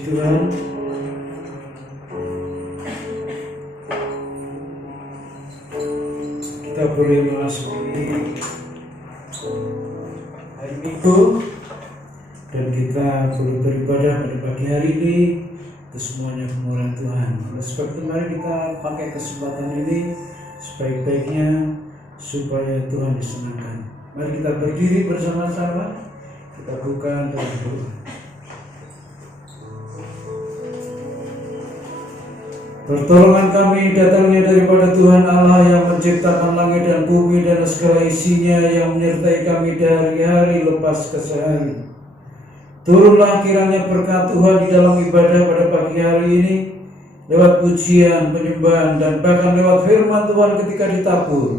Puji Tuhan. Kita boleh memasuki hari Minggu dan kita boleh beribadah pada pagi hari ini. Itu semuanya kemurahan Tuhan. Oleh sebab itu mari kita pakai kesempatan ini sebaik-baiknya supaya Tuhan disenangkan. Mari kita berdiri bersama-sama. Kita buka dalam doa. Pertolongan kami datangnya daripada Tuhan Allah yang menciptakan langit dan bumi dan segala isinya, yang menyertai kami dari hari lepas ke sehari. Turunlah kiranya berkat Tuhan di dalam ibadah pada pagi hari ini, lewat pujian, penyembahan, dan bahkan lewat firman Tuhan ketika ditabur.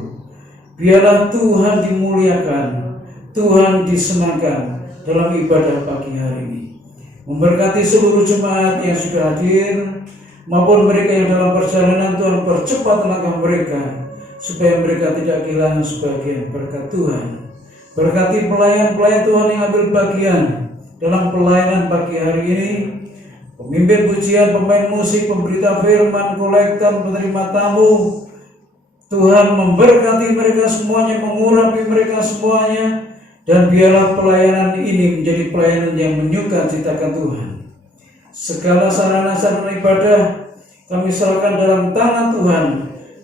Biarlah Tuhan dimuliakan, Tuhan disenangkan dalam ibadah pagi hari ini. Memberkati seluruh jemaat yang sudah hadir, maupun mereka yang dalam perjalanan. Tuhan percepat langkah mereka, supaya mereka tidak kehilangan sebagian berkat Tuhan. Berkati pelayan-pelayan Tuhan yang ambil bagian dalam pelayanan pagi hari ini, pemimpin pujian, pemain musik, pemberita firman, kolektor, penerima tamu. Tuhan memberkati mereka semuanya, mengurapi mereka semuanya, dan biarlah pelayanan ini menjadi pelayanan yang menyukacitakan Tuhan. Segala sarana-sarana ibadah kami serahkan dalam tangan Tuhan,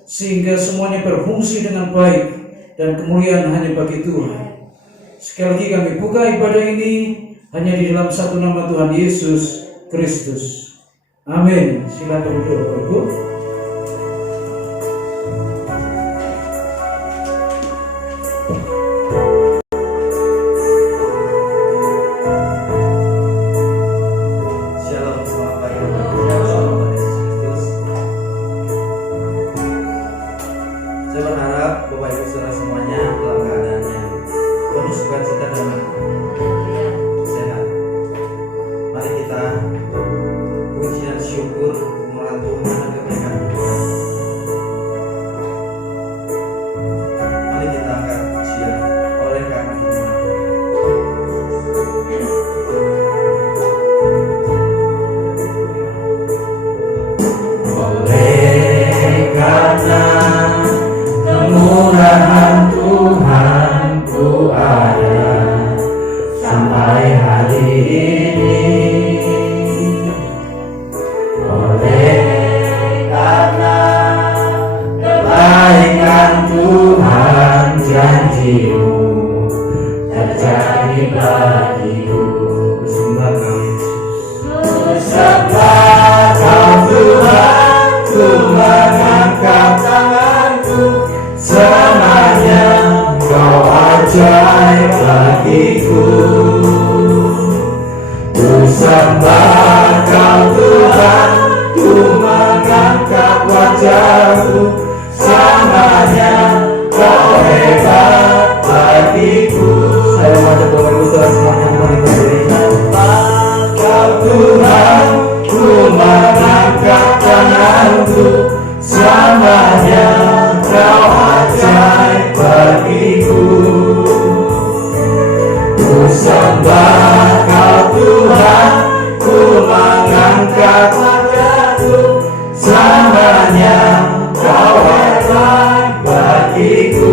sehingga semuanya berfungsi dengan baik dan kemuliaan hanya bagi Tuhan. Sekali lagi kami buka ibadah ini hanya di dalam satu nama Tuhan Yesus Kristus. Amin. Silakan duduk, Ibu. Selamanya kau hebat bagiku.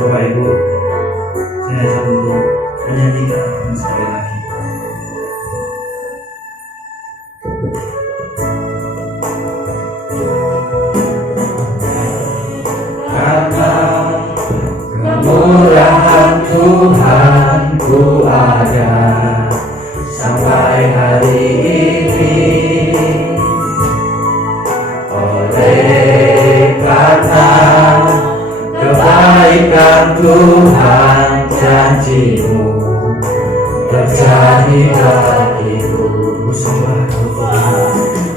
Bapak Ibu, saya ajak untuk menyanyikan sekali lagi. Karena kemurahan Tuhan ku ada sampai hari ini, oleh karena kebaikan Tuhan janji-Mu terjadi bagiku.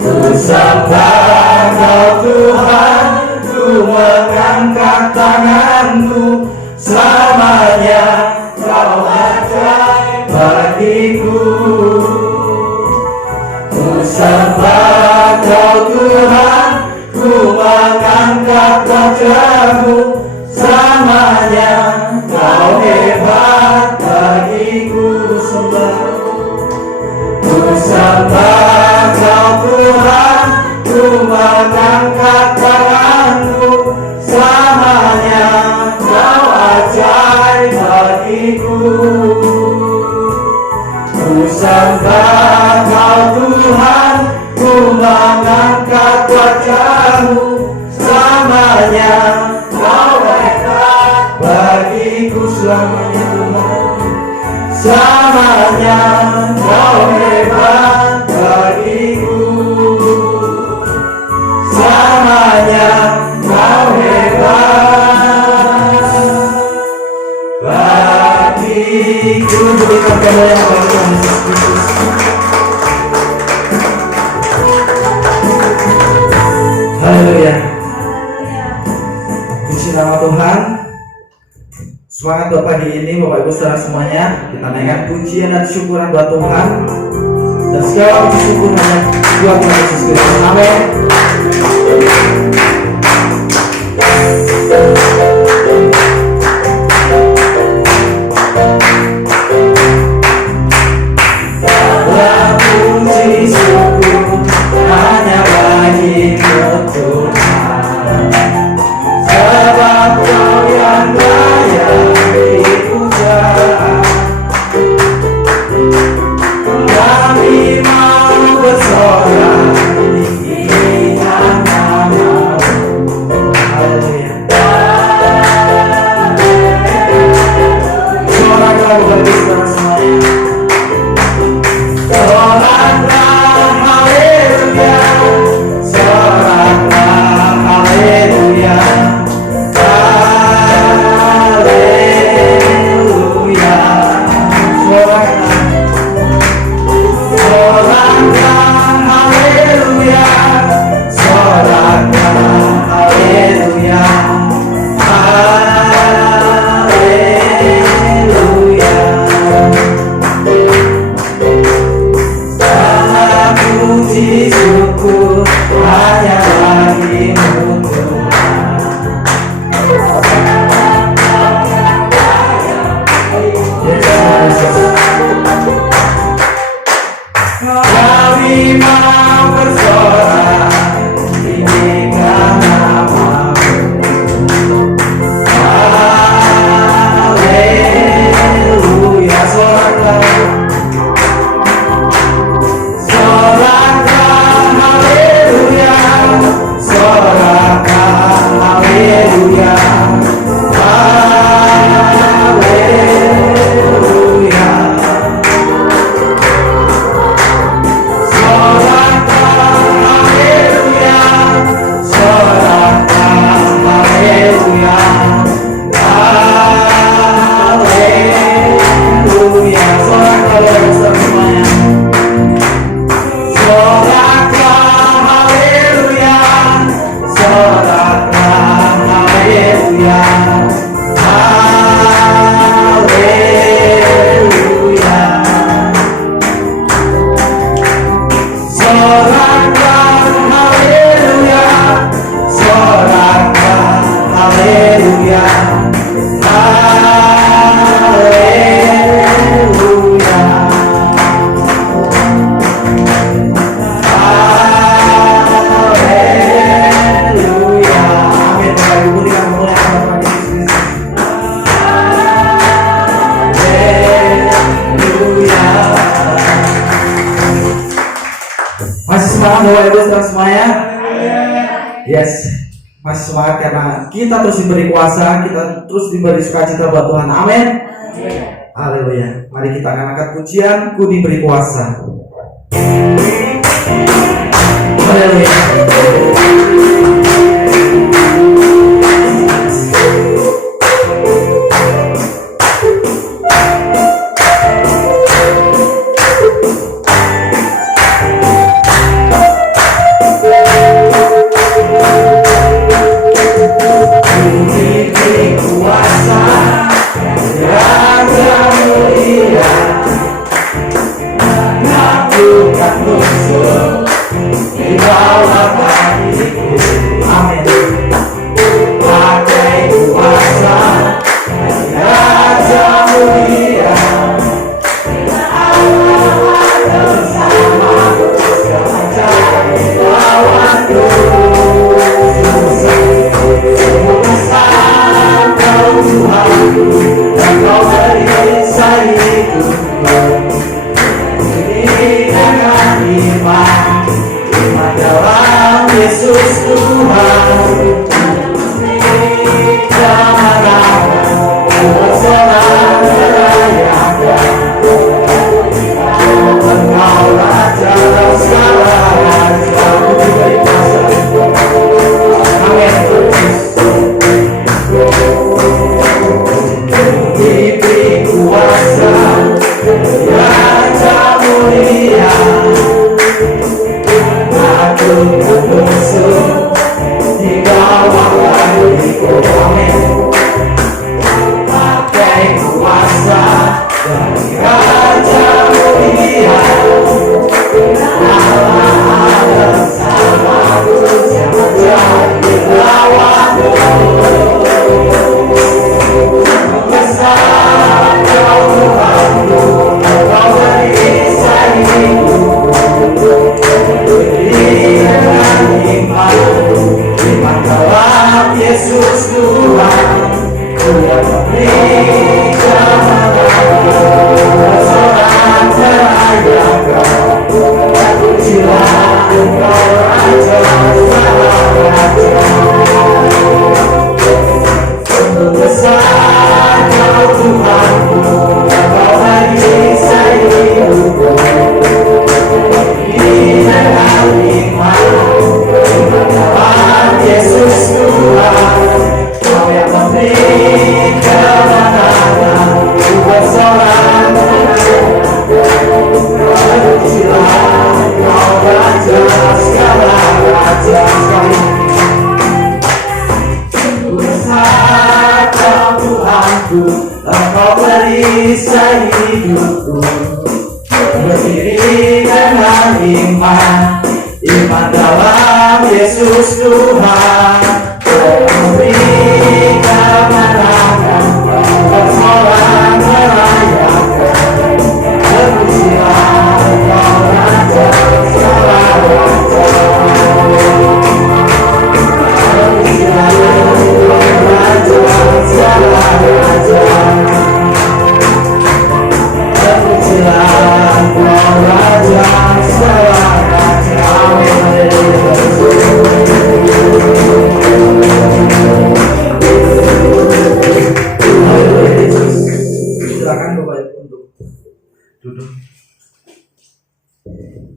Ku sembah Kau Tuhan, ku mengangkat tanganku, selamanya Kau ajaib bagiku. Ku sembah Kau Tuhan, ku mengangkat wajah-Mu, selamanya Kau hebat bagiku. Ku sembah Kau Tuhan, ku mengangkat tanganku, selamanya Kau ajaib bagiku. Ku sembah Kau Tuhan, ku mengangkat wajah-Mu, selamanya Kau hebat bagiku. Selamanya Tuhan, selamanya Kau hebat bagiku. Selamanya Kau hebat bagiku. Berikan kemuliaan bagi Tuhan Yesus Kristus. Haleluya. Puji nama Tuhan. Semangat buat pagi ini Bapak Ibu Saudara semuanya. Kita naikkan pujian dan syukuran buat Tuhan. Dan segala puji syukur hanya buat Tuhan Yesus Kristus. Amin. Segala puji syukur hanya bagi-Mu Tuhan, sebab Kau yang layak dipuja. Kami mau bersorak tinggikan nama-Mu. Haleluya. Soraklah Bapak Ibu Saudara semuanya. Soraklah haleluya, soraklah haleluya, haleluya. Soraklah, soraklah haleluya, soraklah haleluya, haleluya. Puji syukur hanya bagi-Mu Tuhan. Kami mau bersorak tinggikan nama-Mu. Haleluya. Soraklah, soraklah haleluya, soraklah haleluya, haleluya. Soraklah haleluya, soraklah haleluya, haleluya. Soraklah semuanya. Soraklah haleluya, soraklah haleluya, haleluya. Soraklah haleluya, soraklah haleluya, haleluya. Haleluya. Amin. Bapak Ibu, berikan kemuliaan kepada Yesus Kristus. Bapak Ibu saudara semuanya? Yes, masih semangat karena kita terus diberi kuasa, kita terus diberi sukacita buat Tuhan. Amin. Haleluya. Mari kita akan angkat pujian, Ku diberi kuasa. Haleluya.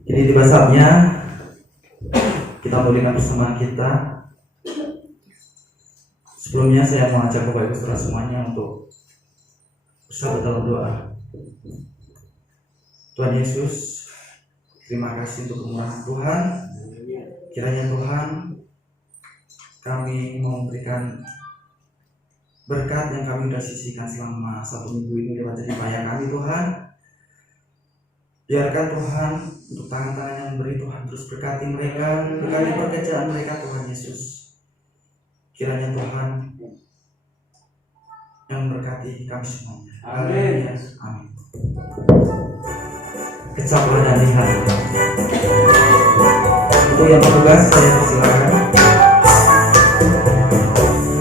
Ini tiba saatnya kita mulaikan persembahan kita. Sebelumnya saya mau ajak Bapak Ibu saudara semuanya untuk bersatu dalam doa. Tuhan Yesus, terima kasih untuk kemurahan Tuhan. Kiranya Tuhan, kami mau memberikan berkat yang kami sudah sisihkan selama 1 minggu ini lewat jerih payah kami Tuhan. Biarkan Tuhan untuk tangan-tangan yang beri Tuhan terus berkati mereka, berkati pekerjaan mereka Tuhan Yesus. Kiranya Tuhan yang memberkati kami semuanya. Amin. Amin. Kecaplah dan lihat. Untuk yang bertugas saya persilakan.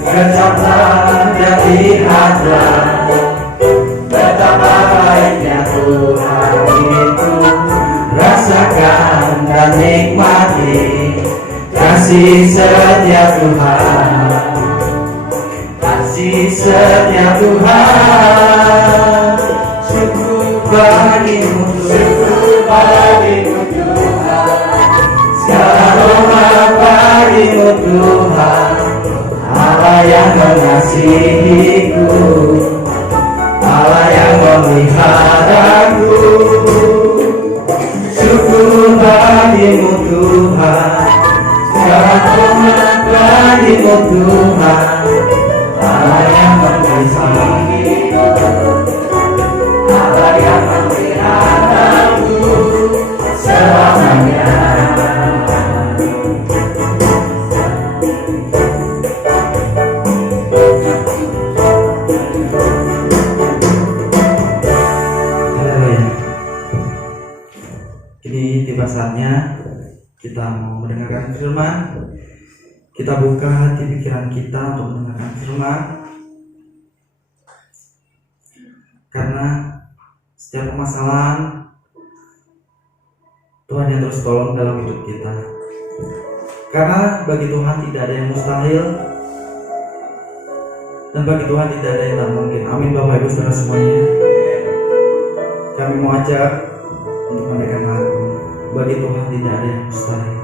Kecaplah dan lihatlah betapa baiknya Tuhan itu, rasakan dan nikmati kasih setia Tuhan, kasih setia Tuhan. Syukur bagimu Tuhan, segala hormat bagimu Tuhan, Allah yang mengasihiku, Allah yang memeliharaku. Syukur bagimu Tuhan, segala hormat bagimu Tuhan, Allah yang mengasihiku, Allah yang memeliharaku selamanya. Kini tiba saatnya kita mau mendengarkan firman. Kita buka hati pikiran kita untuk mendengarkan firman, karena setiap permasalahan Tuhan yang terus tolong dalam hidup kita. Karena bagi Tuhan tidak ada yang mustahil, dan bagi Tuhan tidak ada yang tak mungkin. Amin Bapak Ibu Saudara semuanya. Kami mau ajak untuk menaikkan lagu Bagi Tuhan tidak ada yang mustahil.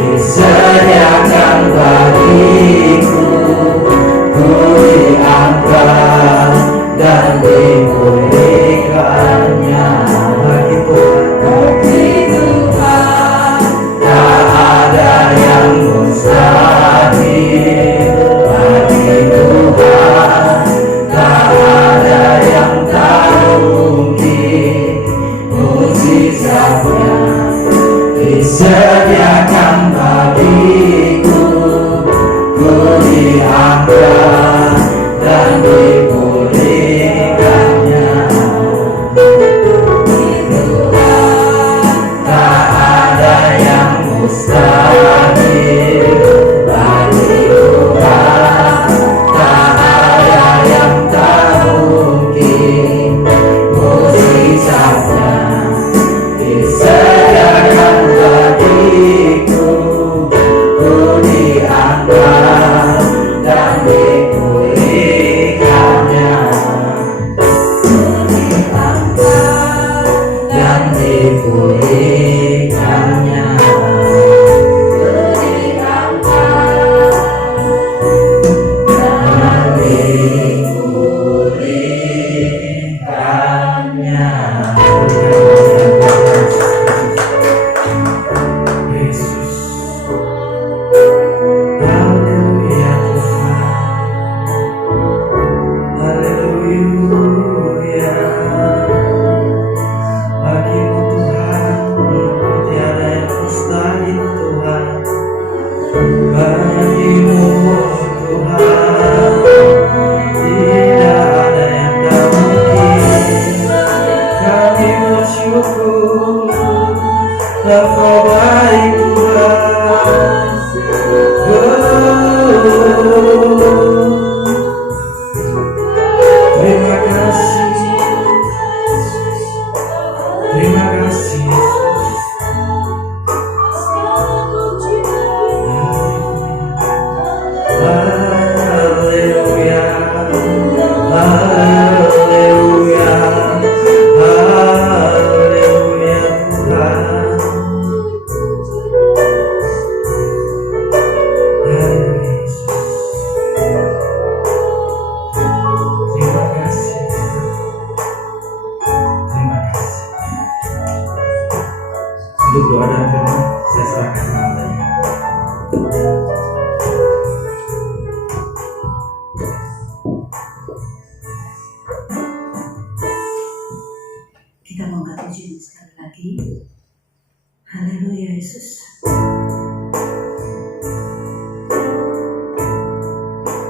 Disediakan bagiku, ku Bagimu Tuhan tidak ada yang tak mungkin. Kami bersyukur Engkau baik Tuhan. Terima kasih, terima kasih. Haleluya, haleluya, haleluya Tuhan. Terima kasih, terima kasih. Untuk doa dan firman saya serahkan kepada Kita mengangkat pujian sekali lagi. Haleluya Yesus.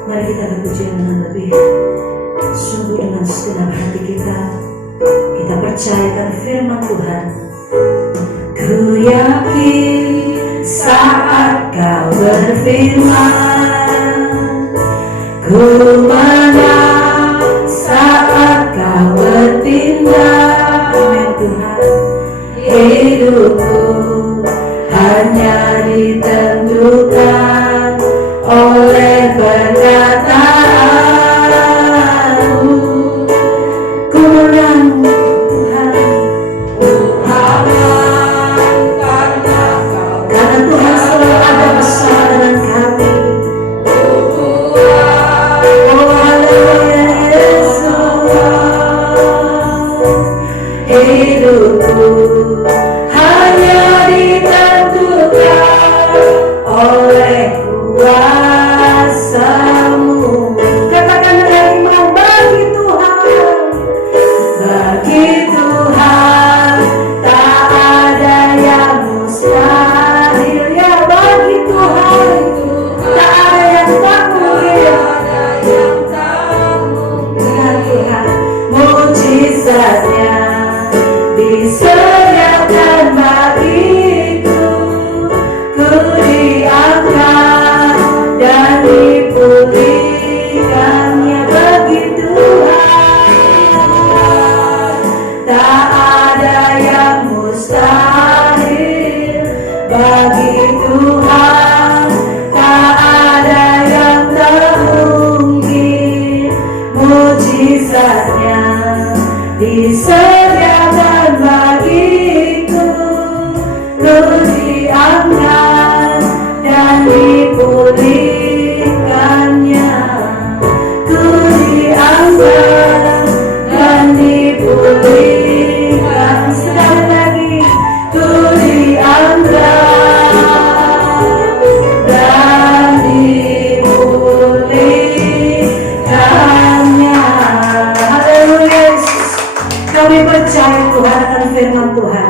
Mari kita berpujian dengan lebih sungguh dengan segenap hati kita. Kita percayakan firman Tuhan. Ku yakin saat kau berfirman, ku menang saat kau bertindak. Amin Tuhan. Hidupku hanya ditentukan oleh perkataanmu. Ku menang Tuhan, karena Tuhan selalu ada bersama dengan kami. Oh haleluya Yesus. Hidupku hanya ditentukan oleh kuasa-Mu. Katakan dengan iman, bagi Tuhan, bagi Tuhan tak ada yang mustahil. Ya, bagi Tuhan tak ada yang tak mungkin. Ya Tuhan, mujizatnya disediakan bagiku. Ku diangkat dan dipulihkannya. Bagi Tuhan tak ada yang mustahil. Bagi Tuhan tak ada yang tak mungkin. Mujizatnya disediakan bagiku. Ku diangkat dan dipulihkannya. Ku diangkat dan dipulihkan. Sekali lagi, ku diangkat dan dipulihkannya. Haleluya Yesus. Kami percaya Tuhan akan firman Tuhan.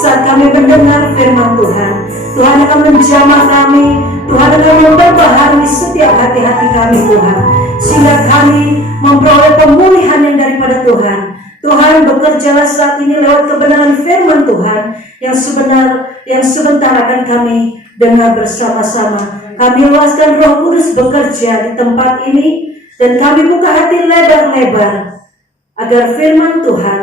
Saat kami mendengar firman Tuhan, Tuhan akan menjamah kami. Tuhan akan memperbaharui setiap hati-hati kami Tuhan, sehingga kami memperoleh pemulihan yang daripada Tuhan. Tuhan bekerjalah saat ini lewat kebenaran firman Tuhan yang sebentar akan kami dengar bersama-sama. Kami luaskan Roh Kudus bekerja di tempat ini, dan kami buka hati lebar-lebar agar firman Tuhan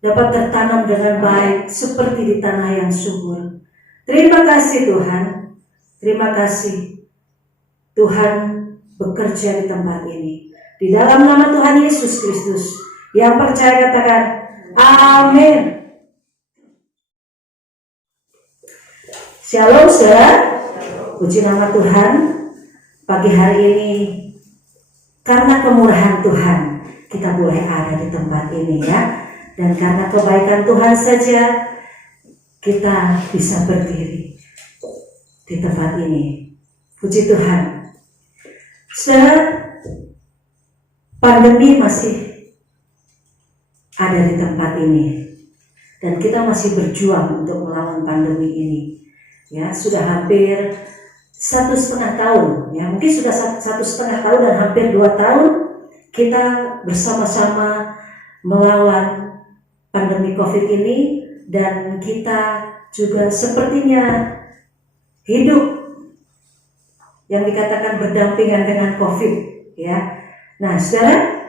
dapat tertanam dengan baik seperti di tanah yang subur. Terima kasih Tuhan. Terima kasih Tuhan bekerja di tempat ini. Di dalam nama Tuhan Yesus Kristus, yang percaya katakan amin. Shalom saudara. Puji nama Tuhan. Pagi hari ini karena kemurahan Tuhan kita boleh ada di tempat ini ya. Dan karena kebaikan Tuhan saja kita bisa berdiri di tempat ini. Puji Tuhan. Saudara, pandemi masih ada di tempat ini dan kita masih berjuang untuk melawan pandemi ini. Ya, sudah hampir 1,5 tahun, ya mungkin sudah 1,5 tahun dan hampir 2 tahun kita bersama-sama melawan pandemi COVID ini, dan kita juga sepertinya hidup yang dikatakan berdampingan dengan COVID, ya. Nah, saudara,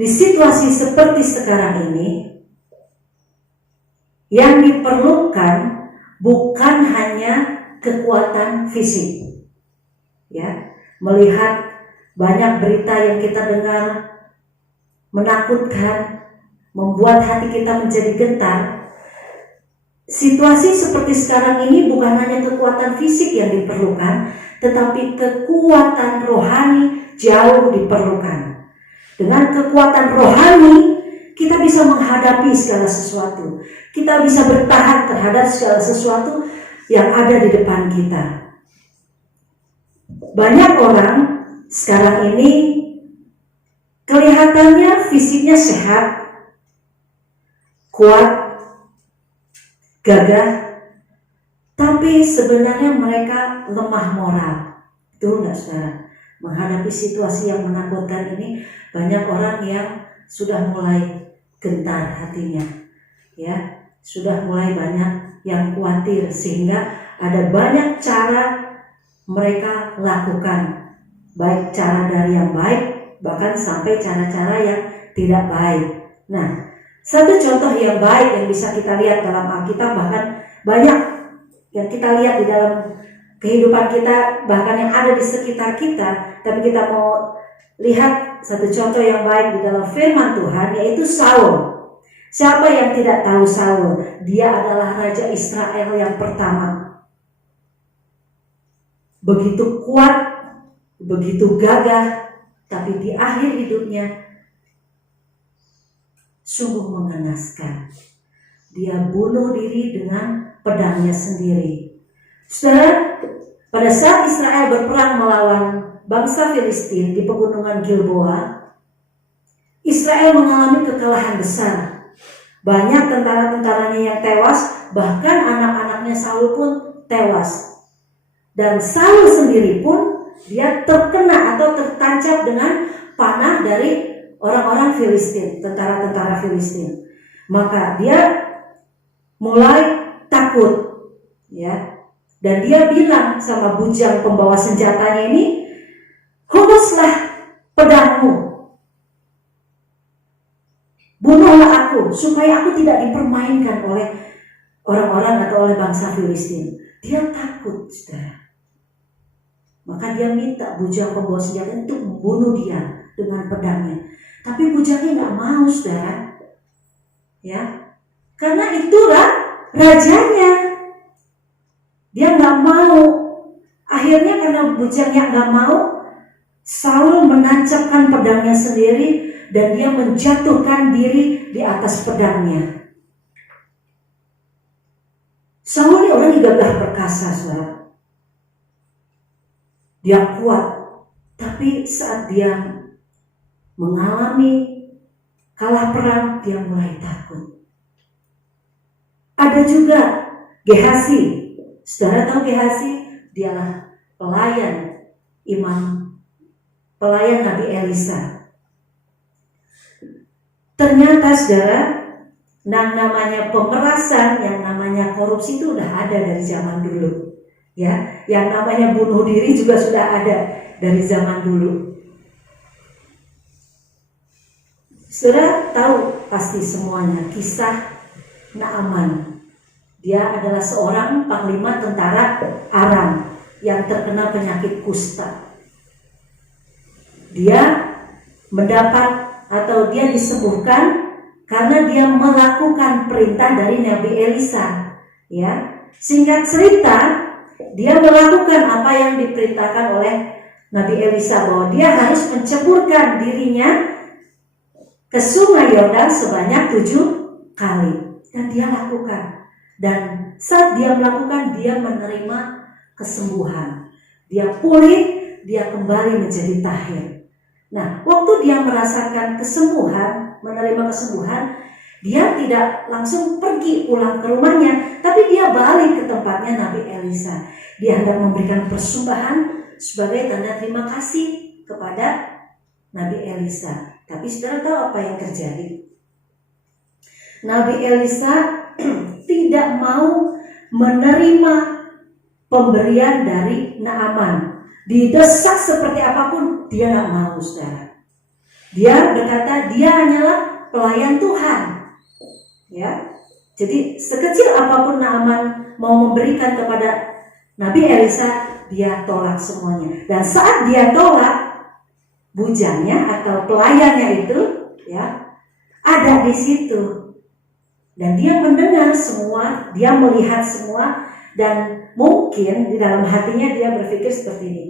di situasi seperti sekarang ini, yang diperlukan bukan hanya kekuatan fisik, ya. Melihat banyak berita yang kita dengar menakutkan, membuat hati kita menjadi gentar. Situasi seperti sekarang ini bukan hanya kekuatan fisik yang diperlukan, tetapi kekuatan rohani jauh diperlukan. Dengan kekuatan rohani, kita bisa menghadapi segala sesuatu. Kita bisa bertahan terhadap segala sesuatu yang ada di depan kita. Banyak orang sekarang ini kelihatannya fisiknya sehat, kuat, gagah, tapi sebenarnya mereka lemah moral. Betul nggak, saudara? Menghadapi situasi yang menakutkan ini, banyak orang yang sudah mulai gentar hatinya, ya, sudah mulai banyak yang khawatir, sehingga ada banyak cara mereka lakukan, baik cara dari yang baik, bahkan sampai cara-cara yang tidak baik. Nah, satu contoh yang baik yang bisa kita lihat dalam Alkitab, bahkan banyak yang kita lihat di dalam kehidupan kita, bahkan yang ada di sekitar kita, tapi kita mau lihat satu contoh yang baik di dalam firman Tuhan, yaitu Saul. Siapa yang tidak tahu Saul? Dia adalah Raja Israel yang pertama. Begitu kuat, begitu gagah, tapi di akhir hidupnya sungguh mengenaskan. Dia bunuh diri dengan pedangnya sendiri. Saudara, pada saat Israel berperang melawan bangsa Filistin di pegunungan Gilboa, Israel mengalami kekalahan besar. Banyak tentara-tentaranya yang tewas, bahkan anak-anaknya Saul pun tewas. Dan Saul sendiri pun dia terkena atau tertancap dengan panah dari orang-orang Filistin, tentara-tentara Filistin. Maka dia mulai takut, ya. Dan dia bilang sama bujang pembawa senjatanya ini, "Hembuslah pedangmu, bunuhlah aku, supaya aku tidak dipermainkan oleh orang-orang atau oleh bangsa Filistin." Dia takut, saudara. Maka dia minta bujang pembawa senjata untuk membunuh dia dengan pedangnya. Tapi bujangnya nggak mau, saudara, ya, karena itulah rajanya. Dia nggak mau. Akhirnya karena bujangnya nggak mau, Saul menancapkan pedangnya sendiri dan dia menjatuhkan diri di atas pedangnya. Saul ini orang yang gagah perkasa, saudara. Dia kuat, tapi saat dia mengalami kalah perang, dia mulai takut. Ada juga Gehazi. Saudara tahu Gehazi? Dialah pelayan Nabi Elisa. Ternyata, saudara, yang namanya pemerasan, yang namanya korupsi itu udah ada dari zaman dulu. Ya, yang namanya bunuh diri juga sudah ada dari zaman dulu. Saudara tahu pasti semuanya kisah Naaman. Dia adalah seorang panglima tentara Aram yang terkena penyakit kusta. Dia mendapat atau dia disembuhkan karena dia melakukan perintah dari Nabi Elisa. Ya, singkat cerita, dia melakukan apa yang diperintahkan oleh Nabi Elisa, bahwa dia harus menceburkan dirinya ke sungai Yordan sebanyak 7 kali. Dan dia lakukan. Dan saat dia melakukan, dia menerima kesembuhan. Dia pulih, dia kembali menjadi tahir. Nah, waktu dia merasakan kesembuhan, menerima kesembuhan, dia tidak langsung pergi pulang ke rumahnya, Tapi dia balik ke tempatnya Nabi Elisa. Dia hendak memberikan persembahan sebagai tanda terima kasih kepada Nabi Elisa. Tapi saudara tahu apa yang terjadi? Nabi Elisa tidak mau menerima pemberian dari Naaman. Didesak seperti apapun, dia nggak mau, saudara. Dia berkata, dia hanyalah pelayan Tuhan. Ya, jadi sekecil apapun Naaman mau memberikan kepada Nabi Elisa, dia tolak semuanya. Dan saat dia tolak, bujangnya atau pelayannya itu, ya, ada di situ. Dan dia mendengar semua, dia melihat semua, dan mungkin di dalam hatinya dia berpikir seperti ini.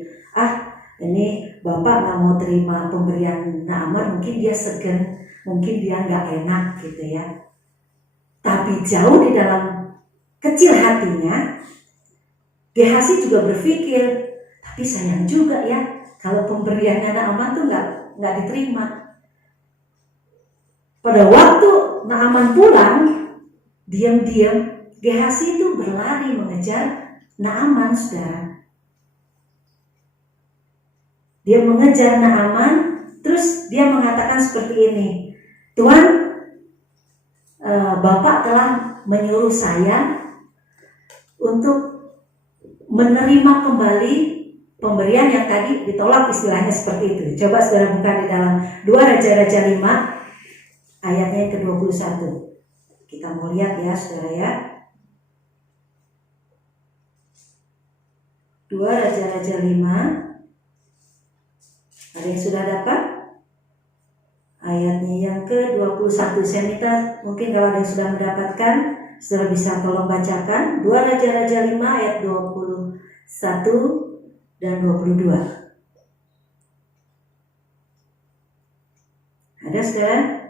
Ini Bapak nggak mau terima pemberian Naaman, mungkin dia segan, mungkin dia nggak enak gitu ya. Tapi jauh di dalam kecil hatinya, Gehazi juga berpikir, tapi sayang juga ya kalau pemberiannya Naaman tuh nggak diterima. Pada waktu Naaman pulang, diam-diam Gehazi itu berlari mengejar Naaman, saudara. Dia mengejar Naaman, terus dia mengatakan seperti ini, Tuhan, Bapak telah menyuruh saya untuk menerima kembali pemberian yang tadi ditolak, istilahnya seperti itu. Coba saudara buka di dalam 2 Raja-Raja 5 ayatnya yang ke-21. Kita mau lihat ya saudara ya. 2 Raja-Raja 5. Ada yang sudah dapat? Ayatnya yang ke-21. Saya minta mungkin kalau ada yang sudah mendapatkan, saudara bisa tolong bacakan 2 Raja-Raja 5 ayat 21 dan 22. Ada saudara?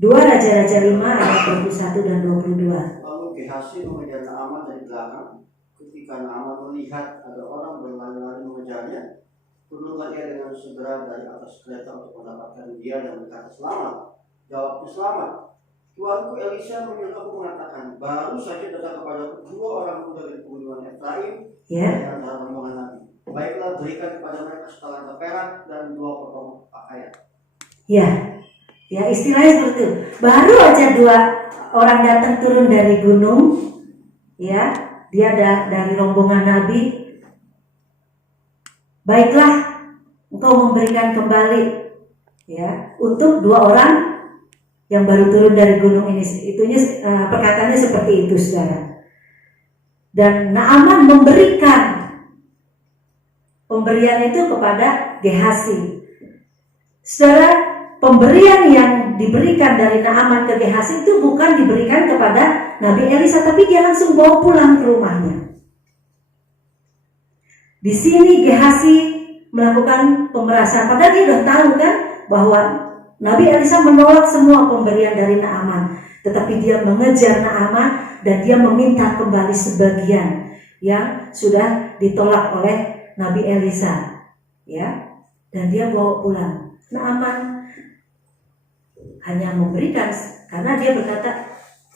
2 Raja-Raja 5 ayat 21 dan 22. Lalu Gehazi mengejar Naaman dari belakang. Ketika Naaman melihat ada orang berlari-lari mengejarnya, turunlah ia dengan segera dari atas kereta untuk mendapatkan dia dan berkata, "Selamat." Jawabnya, "Selamat. Tuanku Elisa menyuruh aku mengatakan, baru saja datang kepadaku 2 orang muda dari pegunungan Efraim, dari antara rombongan Nabi. Baiklah, berikan kepada mereka setalanta perak dan 2 potong pakaian." Ya istilahnya seperti itu. Baru aja 2 orang datang turun dari gunung, ya, dia dari rombongan Nabi. Baiklah, engkau memberikan kembali, ya, untuk 2 orang yang baru turun dari gunung ini. Itunya perkataannya seperti itu, saudara. Dan Naaman memberikan pemberian itu kepada Gehazi. Saudara, pemberian yang diberikan dari Naaman ke Gehazi itu bukan diberikan kepada Nabi Elisa, tapi dia langsung bawa pulang ke rumahnya. Di sini Gehazi melakukan pemerasan, padahal dia sudah tahu kan bahwa Nabi Elisa menolak semua pemberian dari Naaman, tetapi dia mengejar Naaman dan dia meminta kembali sebagian yang sudah ditolak oleh Nabi Elisa, ya, dan dia bawa pulang. Naaman hanya memberikan karena dia berkata,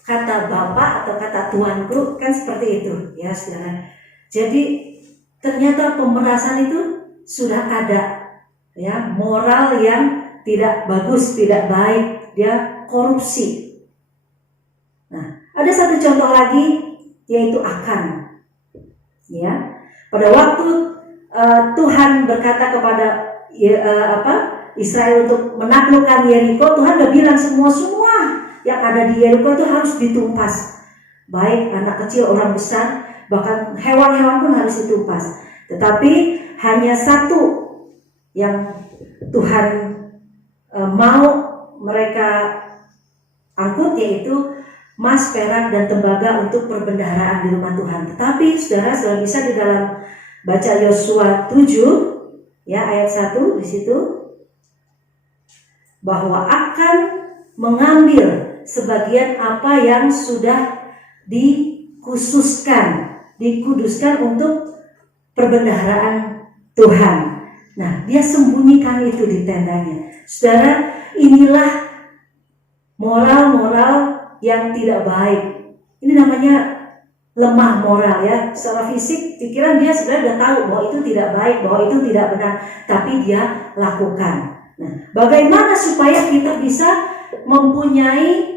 kata Bapak atau kata Tuanku, kan seperti itu, ya saudara. Jadi ternyata pemerasan itu sudah ada, ya, moral yang tidak bagus, tidak baik, dia korupsi. Nah, ada satu contoh lagi, yaitu Akan. Ya, pada waktu Tuhan berkata kepada Israel untuk menaklukkan Yeriko, Tuhan udah bilang semua yang ada di Yeriko itu harus ditumpas, baik anak kecil, orang besar, bahkan hewan-hewan pun harus ditumpas. Tetapi hanya satu yang Tuhan mau mereka angkut, yaitu emas, perak, dan tembaga untuk perbendaharaan di rumah Tuhan. Tetapi saudara bisa di dalam baca Yosua 7 ya ayat 1 di situ, bahwa akan mengambil sebagian apa yang sudah dikuduskan untuk perbendaharaan Tuhan. Nah, dia sembunyikan itu di tendanya. Saudara, inilah moral-moral yang tidak baik. Ini namanya pikirannya lemah moral ya, secara fisik pikiran dia sebenarnya udah tahu bahwa itu tidak baik, bahwa itu tidak benar, tapi dia lakukan. Nah, bagaimana supaya kita bisa mempunyai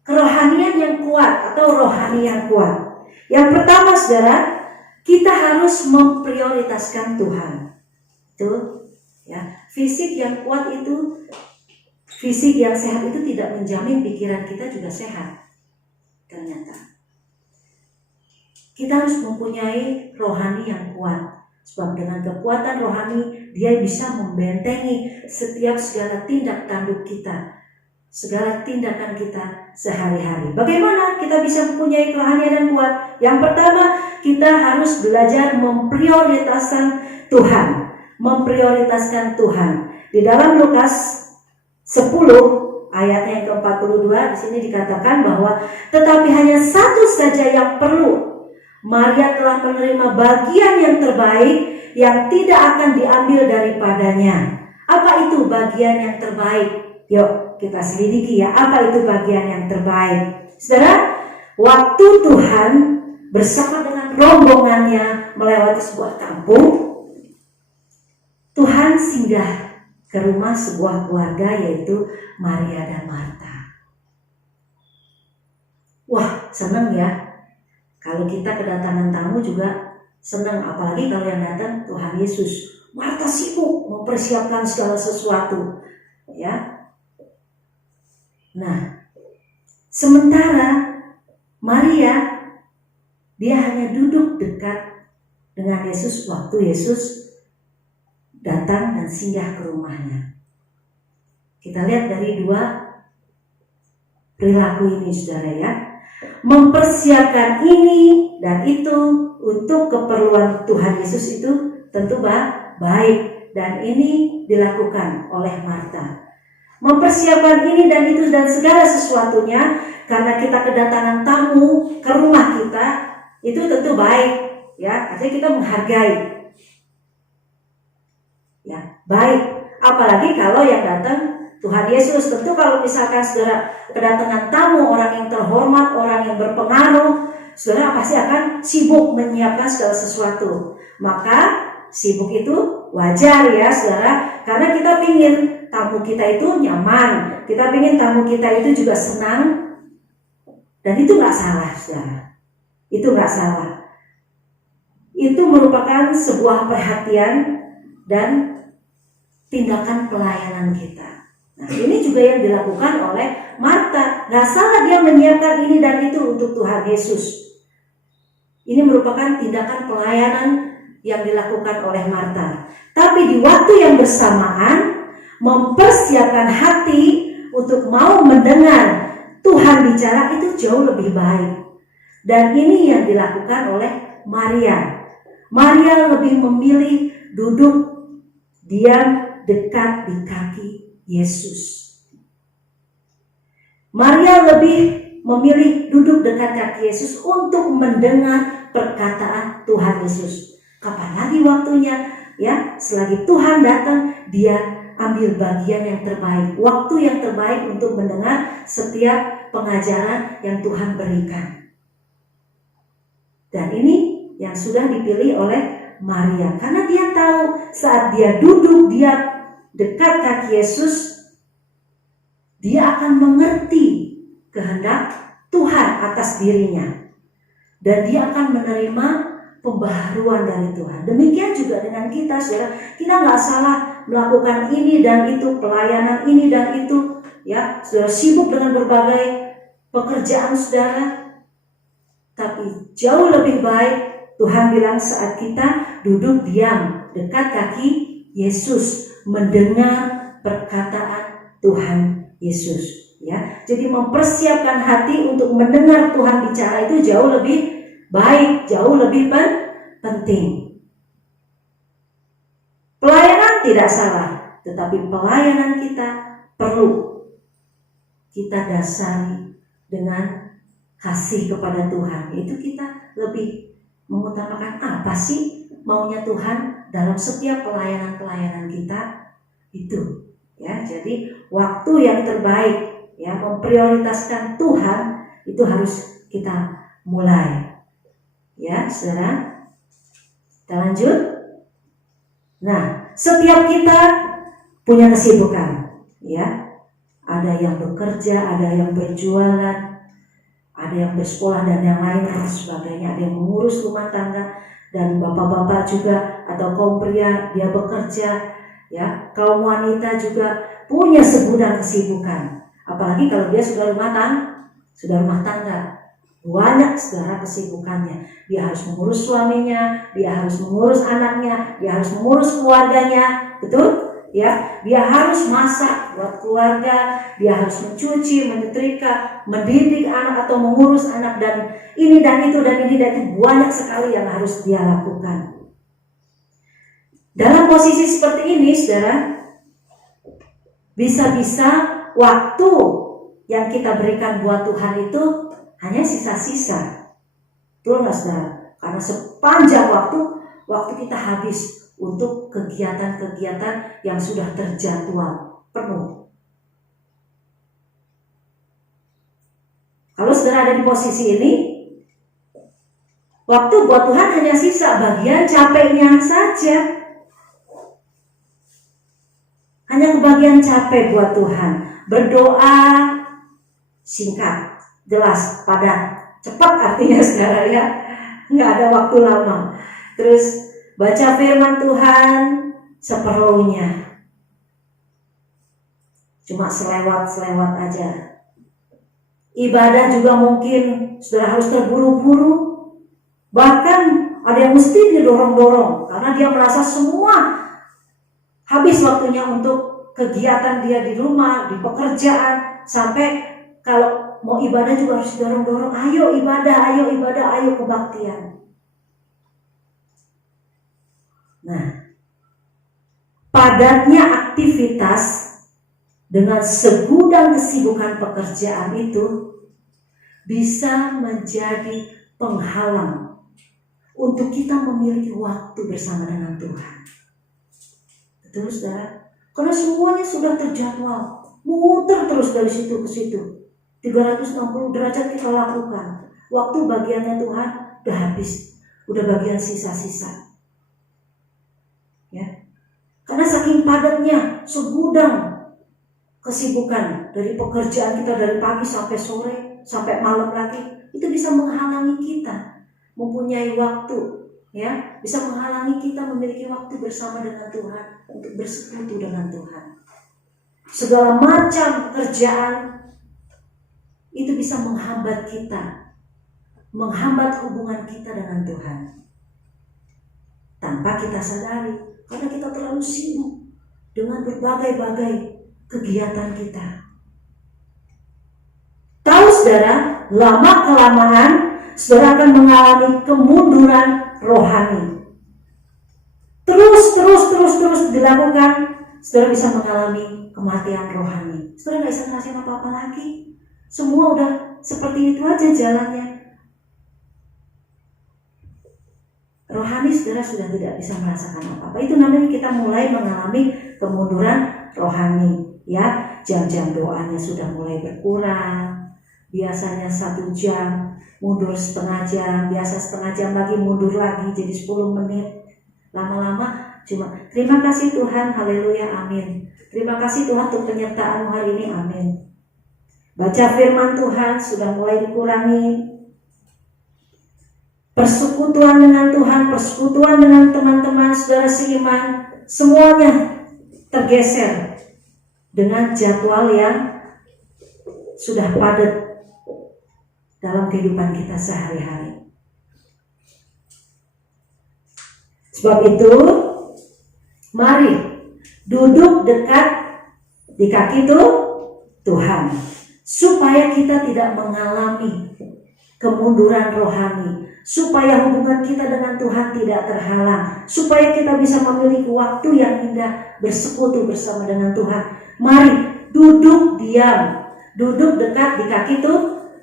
kerohanian yang kuat atau rohani yang kuat? Yang pertama saudara, kita harus memprioritaskan Tuhan. Itu ya, fisik yang kuat itu, fisik yang sehat itu tidak menjamin pikiran kita juga sehat. Ternyata kita harus mempunyai rohani yang kuat, sebab dengan kekuatan rohani dia bisa membentengi setiap segala tindak tanduk kita, segala tindakan kita sehari-hari. Bagaimana kita bisa mempunyai kerohanian yang kuat? Yang pertama, kita harus belajar memprioritaskan Tuhan, memprioritaskan Tuhan. Di dalam Lukas 10 ayatnya yang ke-42 di sini dikatakan bahwa tetapi hanya satu saja yang perlu. Maria telah menerima bagian yang terbaik yang tidak akan diambil daripadanya. Apa itu bagian yang terbaik? Yuk kita selidiki ya, apa itu bagian yang terbaik? Saudara, waktu Tuhan bersama dengan rombongannya melewati sebuah kampung, Tuhan singgah ke rumah sebuah keluarga yaitu Maria dan Marta. Wah, senang ya. Kalau kita kedatangan tamu juga senang, apalagi kalau yang datang Tuhan Yesus. Marta sibuk mempersiapkan segala sesuatu, ya. Nah, sementara Maria dia hanya duduk dekat dengan Yesus waktu Yesus datang dan singgah ke rumahnya. Kita lihat dari dua perilaku ini saudara ya. Mempersiapkan ini dan itu untuk keperluan Tuhan Yesus itu tentu baik, dan ini dilakukan oleh Marta. Mempersiapkan ini dan itu dan segala sesuatunya karena kita kedatangan tamu ke rumah kita itu tentu baik ya, artinya kita menghargai ya, baik. Apalagi kalau yang datang Tuhan Yesus. Tentu kalau misalkan saudara kedatangan tamu, orang yang terhormat, orang yang berpengaruh, saudara pasti akan sibuk menyiapkan segala sesuatu. Maka sibuk itu wajar ya saudara, karena kita ingin tamu kita itu nyaman, kita ingin tamu kita itu juga senang, dan itu nggak salah saudara, itu nggak salah. Itu merupakan sebuah perhatian dan tindakan pelayanan kita. Nah, ini juga yang dilakukan oleh Marta. Nggak salah dia menyiapkan ini dan itu untuk Tuhan Yesus. Ini merupakan tindakan pelayanan yang dilakukan oleh Marta. Tapi di waktu yang bersamaan, mempersiapkan hati untuk mau mendengar Tuhan bicara itu jauh lebih baik. Dan ini yang dilakukan oleh Maria. Maria lebih memilih duduk diam dekat di kaki Yesus. Maria lebih memilih duduk dekat kaki Yesus untuk mendengar perkataan Tuhan Yesus. Kapan lagi waktunya? Ya, selagi Tuhan datang, dia ambil bagian yang terbaik, waktu yang terbaik untuk mendengar setiap pengajaran yang Tuhan berikan. Dan ini yang sudah dipilih oleh Maria, karena dia tahu saat dia duduk dia dekat kaki Yesus, dia akan mengerti kehendak Tuhan atas dirinya, dan dia akan menerima pembaharuan dari Tuhan. Demikian juga dengan kita, saudara. Kita nggak salah melakukan ini dan itu, pelayanan ini dan itu, ya, saudara sibuk dengan berbagai pekerjaan saudara. Tapi jauh lebih baik Tuhan bilang saat kita duduk diam dekat kaki Yesus, mendengar perkataan Tuhan Yesus, ya. Jadi mempersiapkan hati untuk mendengar Tuhan bicara itu jauh lebih baik, jauh lebih penting. Pelayanan tidak salah, tetapi pelayanan kita perlu kita dasari dengan kasih kepada Tuhan. Itu kita lebih mengutamakan apa sih maunya Tuhan dalam setiap pelayanan kita itu, ya. Jadi waktu yang terbaik, ya, memprioritaskan Tuhan itu harus kita mulai. Ya, saudara. Kita lanjut. Nah, setiap kita punya kesibukan, ya. Ada yang bekerja, ada yang berjualan, ada yang bersekolah dan yang lain dan sebagainya. Ada yang mengurus rumah tangga, dan bapak-bapak juga atau kaum pria dia bekerja, ya. Kaum wanita juga punya segudang kesibukan. Apalagi kalau dia sudah rumah tangga. Banyak saudara kesibukannya. Dia harus mengurus suaminya, dia harus mengurus anaknya, dia harus mengurus keluarganya, betul? Ya, dia harus masak buat keluarga, dia harus mencuci, menyetrika, mendidik anak atau mengurus anak, dan ini dan itu dan ini dan itu, banyak sekali yang harus dia lakukan. Dalam posisi seperti ini, saudara, bisa-bisa waktu yang kita berikan buat Tuhan itu hanya sisa-sisa. Betul nggak, saudara? Karena sepanjang waktu kita habis untuk kegiatan-kegiatan yang sudah terjadwal penuh. Kalau saudara ada di posisi ini, waktu buat Tuhan hanya sisa bagian capeknya saja. Hanya kebagian capek buat Tuhan. Berdoa singkat, jelas, padat, cepat artinya saudara, ya. Nggak ada waktu lama. Terus baca firman Tuhan seperlunya. Cuma selewat-selewat aja. Ibadah juga mungkin saudara harus terburu-buru. Bahkan ada yang mesti didorong-dorong karena dia merasa semua habis waktunya untuk kegiatan dia di rumah, di pekerjaan, sampai kalau mau ibadah juga harus didorong-dorong. Ayo ibadah, ayo kebaktian. Nah, padatnya aktivitas dengan segudang kesibukan pekerjaan itu bisa menjadi penghalang untuk kita memiliki waktu bersama dengan Tuhan. Betul, saudara? Karena semuanya sudah terjadwal, muter terus dari situ ke situ. 360 derajat kita lakukan. Waktu bagiannya Tuhan udah habis, udah bagian sisa-sisa. Ya. Karena saking padatnya segudang kesibukan dari pekerjaan kita dari pagi sampai sore, sampai malam lagi, itu bisa menghalangi kita mempunyai waktu, ya, bisa menghalangi kita memiliki waktu bersama dengan Tuhan, untuk bersekutu dengan Tuhan. Segala macam kerjaan itu bisa menghambat kita, menghambat hubungan kita dengan Tuhan tanpa kita sadari, karena kita terlalu sibuk dengan berbagai-bagai kegiatan kita. Tahu saudara, lama-kelamaan saudara akan mengalami kemunduran rohani. Terus dilakukan, saudara bisa mengalami kematian rohani. Saudara gak bisa ngerasain apa-apa lagi. Semua udah seperti itu aja jalannya. Rohani saudara sudah tidak bisa merasakan apa-apa. Itu namanya kita mulai mengalami kemunduran rohani. Ya, jam-jam doanya sudah mulai berkurang. Biasanya 1 jam, mundur setengah jam. Biasa setengah jam lagi, mundur lagi jadi 10 menit. Lama-lama cuma terima kasih Tuhan, haleluya, amin. Terima kasih Tuhan untuk penyertaan hari ini, amin. Baca firman Tuhan sudah mulai dikurangi. Persekutuan dengan Tuhan, persekutuan dengan teman-teman saudara seiman, semuanya tergeser dengan jadwal yang sudah padat dalam kehidupan kita sehari-hari. Sebab itu, mari duduk dekat di kaki Tuhan, supaya kita tidak mengalami kemunduran rohani, supaya hubungan kita dengan Tuhan tidak terhalang, supaya kita bisa memiliki waktu yang indah bersekutu bersama dengan Tuhan. Mari duduk diam, duduk dekat di kaki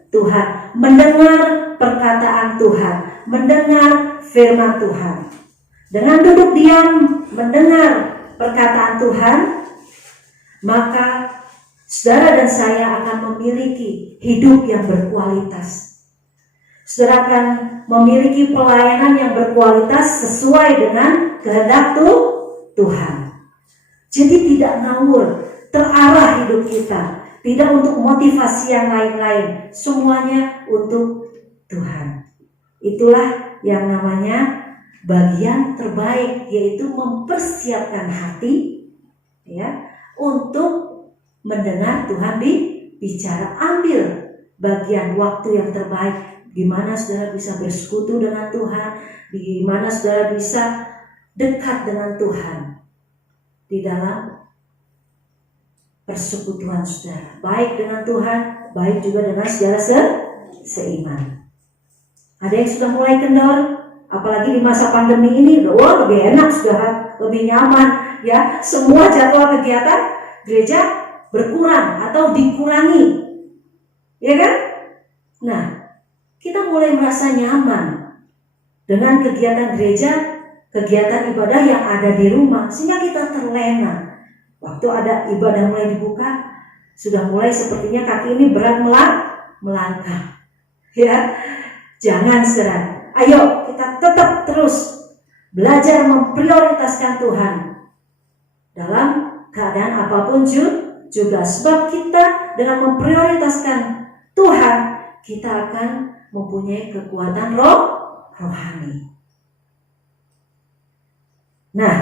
Tuhan, mendengar perkataan Tuhan, mendengar firman Tuhan. Dengan duduk diam mendengar perkataan Tuhan, maka saudara dan saya akan memiliki hidup yang berkualitas. saudara akan memiliki pelayanan yang berkualitas sesuai dengan kehendak Tuhan. Jadi tidak ngawur, terarah hidup kita, tidak untuk motivasi yang lain-lain, semuanya untuk Tuhan. Itulah yang namanya bagian terbaik, yaitu mempersiapkan hati ya untuk mendengar Tuhan bicara. Ambil bagian waktu yang terbaik, gimana saudara bisa bersekutu dengan Tuhan, gimana saudara bisa dekat dengan Tuhan di dalam persekutuan saudara, baik dengan Tuhan, baik juga dengan saudara seiman. Ada yang sudah mulai kendor, apalagi di masa pandemi ini, lebih enak saudara, lebih nyaman ya. Semua jadwal kegiatan gereja berkurang atau dikurangi, ya kan? Nah, kita mulai merasa nyaman dengan kegiatan gereja, kegiatan ibadah yang ada di rumah, sehingga kita terlena. Waktu ada ibadah mulai dibuka, sudah mulai sepertinya kaki ini berat melangkah. Ya, jangan saudara. Ayo kita tetap terus belajar memprioritaskan Tuhan dalam keadaan apapun juga. Sebab kita dengan memprioritaskan Tuhan, kita akan mempunyai kekuatan rohani. Nah,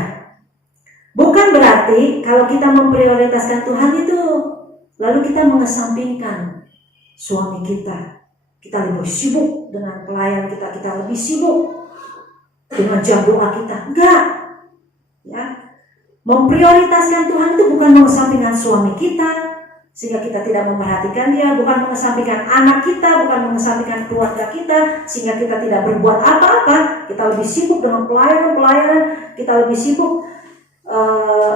bukan berarti kalau kita memprioritaskan Tuhan itu lalu kita mengesampingkan suami kita. Kita lebih sibuk dengan pelayan kita, kita lebih sibuk dengan jam doa kita. Enggak. Ya. Memprioritaskan Tuhan itu bukan mengesampingkan suami kita sehingga kita tidak memperhatikan dia, bukan mengesampingkan anak kita, bukan mengesampingkan keluarga kita sehingga kita tidak berbuat apa-apa. Kita lebih sibuk dengan pelayanan, kita lebih sibuk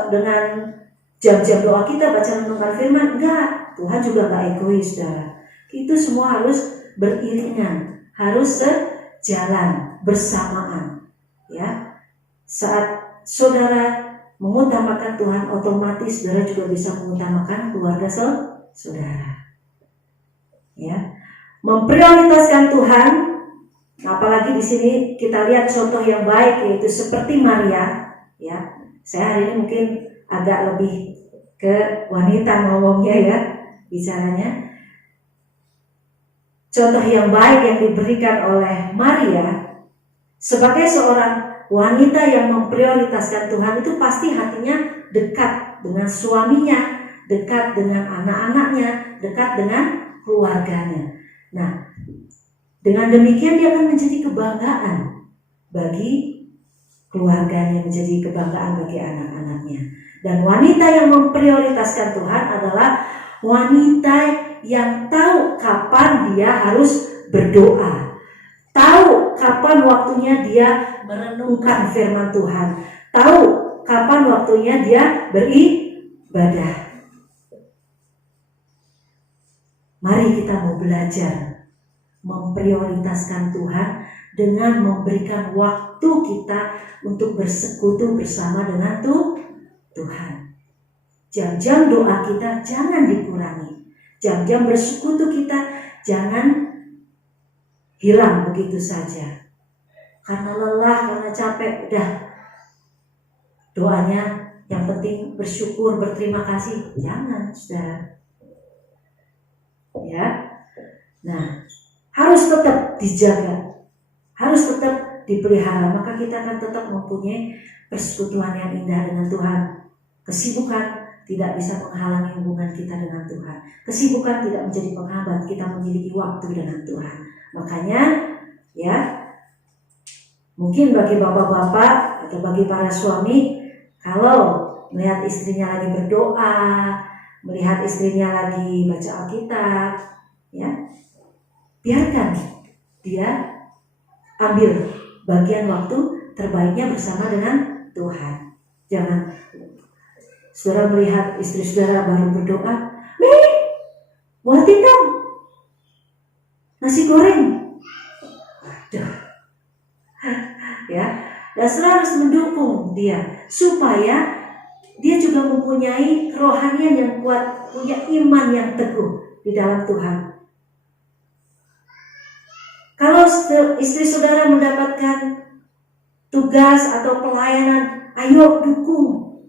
dengan jam-jam doa kita, baca renungan firman. Enggak, Tuhan juga enggak egois, saudara. Itu semua harus beriringan, harus sejalan, bersamaan. Ya, saat saudara mengutamakan Tuhan, otomatis saudara juga bisa mengutamakan keluarga saudara. Ya, memprioritaskan Tuhan. Apalagi di sini kita lihat contoh yang baik, yaitu seperti Maria. Ya, saya hari ini mungkin agak lebih ke wanita ngomongnya ya, bicaranya. Contoh yang baik yang diberikan oleh Maria sebagai seorang wanita yang memprioritaskan Tuhan, itu pasti hatinya dekat dengan suaminya, dekat dengan anak-anaknya, dekat dengan keluarganya. Nah, dengan demikian dia akan menjadi kebanggaan bagi keluarganya, menjadi kebanggaan bagi anak-anaknya. Dan wanita yang memprioritaskan Tuhan adalah wanita yang tahu kapan dia harus berdoa, tahu kapan waktunya dia merenungkan firman Tuhan, tahu kapan waktunya dia beribadah. Mari kita mau belajar memprioritaskan Tuhan dengan memberikan waktu kita untuk bersekutu bersama dengan Tuhan. Jam-jam doa kita jangan dikurangi. Jam-jam bersekutu kita jangan hilang begitu saja. Karena lelah, karena capek, udah doanya yang penting bersyukur, berterima kasih. Jangan, saudara. Ya. Nah, harus tetap dijaga. Harus tetap dipelihara. Maka kita akan tetap mempunyai persekutuan yang indah dengan Tuhan. Kesibukan tidak bisa menghalangi hubungan kita dengan Tuhan. Kesibukan tidak menjadi penghambat kita memiliki waktu dengan Tuhan. Makanya ya, mungkin bagi bapak-bapak atau bagi para suami, kalau melihat istrinya lagi berdoa, melihat istrinya lagi baca Alkitab, ya, biarkan dia ambil bagian waktu terbaiknya bersama dengan Tuhan. Jangan saudara melihat istri saudara baru berdoa, "Nih, buatin dong nasi goreng." Aduh. Ya, dan saudara harus mendukung dia supaya dia juga mempunyai kerohanian yang kuat, punya iman yang teguh di dalam Tuhan. Kalau istri saudara mendapatkan tugas atau pelayanan, ayo dukung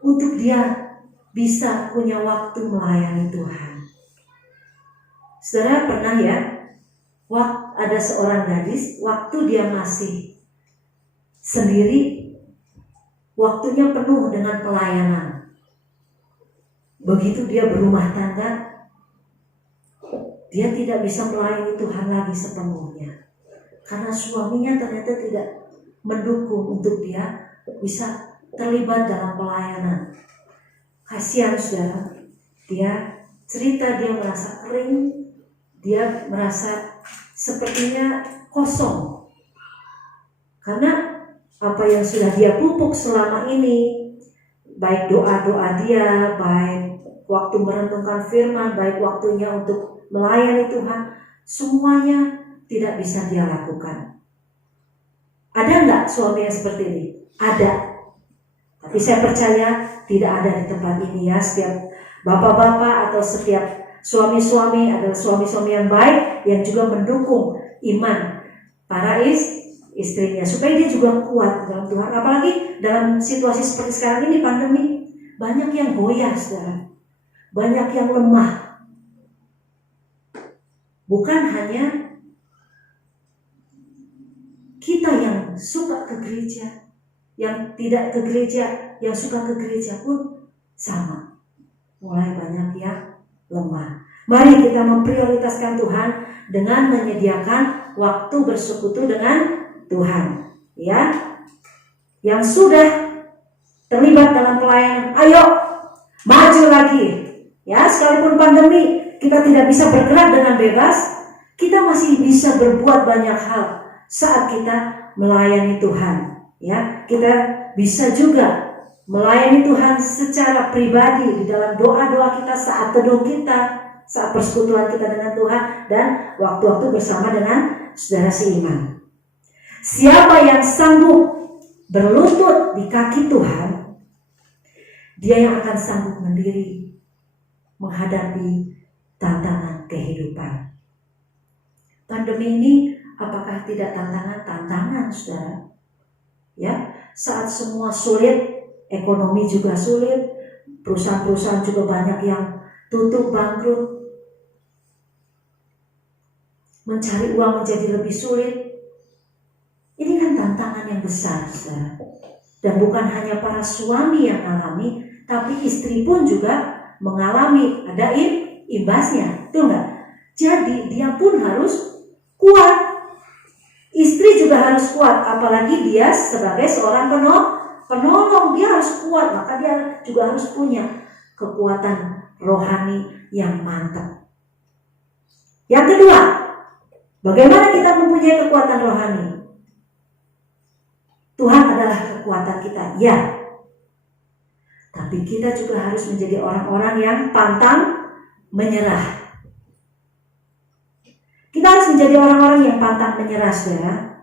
untuk dia bisa punya waktu melayani Tuhan. Saudara pernah ya, ada seorang gadis, waktu dia masih sendiri, waktunya penuh dengan pelayanan. Begitu dia berumah tangga, dia tidak bisa melayani Tuhan lagi sepenuhnya. Karena suaminya ternyata tidak mendukung untuk dia bisa terlibat dalam pelayanan. Kasihan saudara, dia cerita dia merasa kering, dia merasa sepertinya kosong. Karena apa yang sudah dia pupuk selama ini, baik doa-doa dia, baik waktu merenungkan firman, baik waktunya untuk melayani Tuhan, semuanya tidak bisa dia lakukan. Ada enggak suami yang seperti ini? Ada. Tapi saya percaya tidak ada di tempat ini ya. Setiap bapak-bapak atau setiap suami-suami adalah suami-suami yang baik yang juga mendukung iman para istrinya supaya dia juga kuat dalam Tuhan. Apalagi dalam situasi seperti sekarang ini, pandemi, banyak yang goyah saudara, banyak yang lemah. Bukan hanya kita yang suka ke gereja, yang tidak ke gereja, yang suka ke gereja pun sama. Mulai banyak yang lemah. Mari kita memprioritaskan Tuhan dengan menyediakan waktu bersekutu dengan Tuhan. Ya, yang sudah terlibat dalam pelayanan, ayo maju lagi. Ya, sekalipun pandemi kita tidak bisa bergerak dengan bebas, kita masih bisa berbuat banyak hal saat kita melayani Tuhan. Ya, kita bisa juga melayani Tuhan secara pribadi di dalam doa-doa kita, saat teduh kita, saat persekutuan kita dengan Tuhan, dan waktu-waktu bersama dengan saudara seiman. Siapa yang sanggup berlutut di kaki Tuhan, dia yang akan sanggup mendiri menghadapi tantangan kehidupan. Pandemi ini apakah tidak tantangan? Tantangan, saudara. Ya, saat semua sulit, ekonomi juga sulit, perusahaan-perusahaan juga banyak yang tutup, bangkrut, mencari uang menjadi lebih sulit. Ini kan tantangan yang besar, saudara. Dan bukan hanya para suami yang alami, tapi istri pun juga mengalami, ada imbasnya, betul nggak? Jadi dia pun harus kuat. Istri juga harus kuat, apalagi dia sebagai seorang penolong, dia harus kuat, maka dia juga harus punya kekuatan rohani yang mantap. Yang kedua, bagaimana kita mempunyai kekuatan rohani? Tuhan adalah kekuatan kita, ya. Tapi kita juga harus menjadi orang-orang yang pantang menyerah. Kita harus menjadi orang-orang yang pantang menyerah, saudara.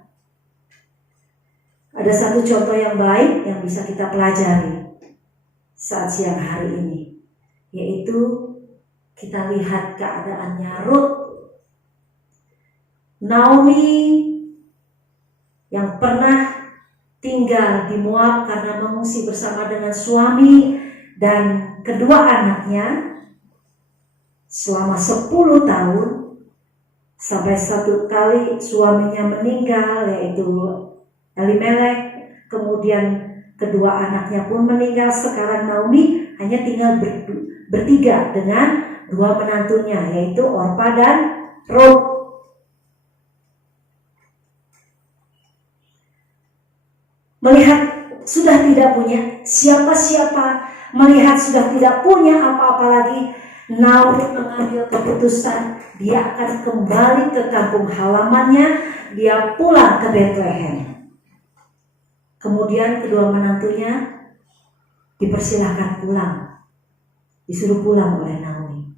Ada satu contoh yang baik yang bisa kita pelajari saat siang hari ini, yaitu kita lihat keadaannya Ruth. Naomi yang pernah tinggal di Moab karena mengungsi bersama dengan suami dan kedua anaknya selama 10 tahun. Sampai satu kali suaminya meninggal, yaitu Elimelek, kemudian kedua anaknya pun meninggal. Sekarang Naomi hanya tinggal bertiga dengan dua menantunya, yaitu Orpa dan Ruth. Melihat sudah tidak punya siapa-siapa, melihat sudah tidak punya apa-apa lagi, Naomi mengambil keputusan dia akan kembali ke kampung halamannya, dia pulang ke Bethlehem. Kemudian kedua menantunya dipersilahkan pulang, disuruh pulang oleh Naomi.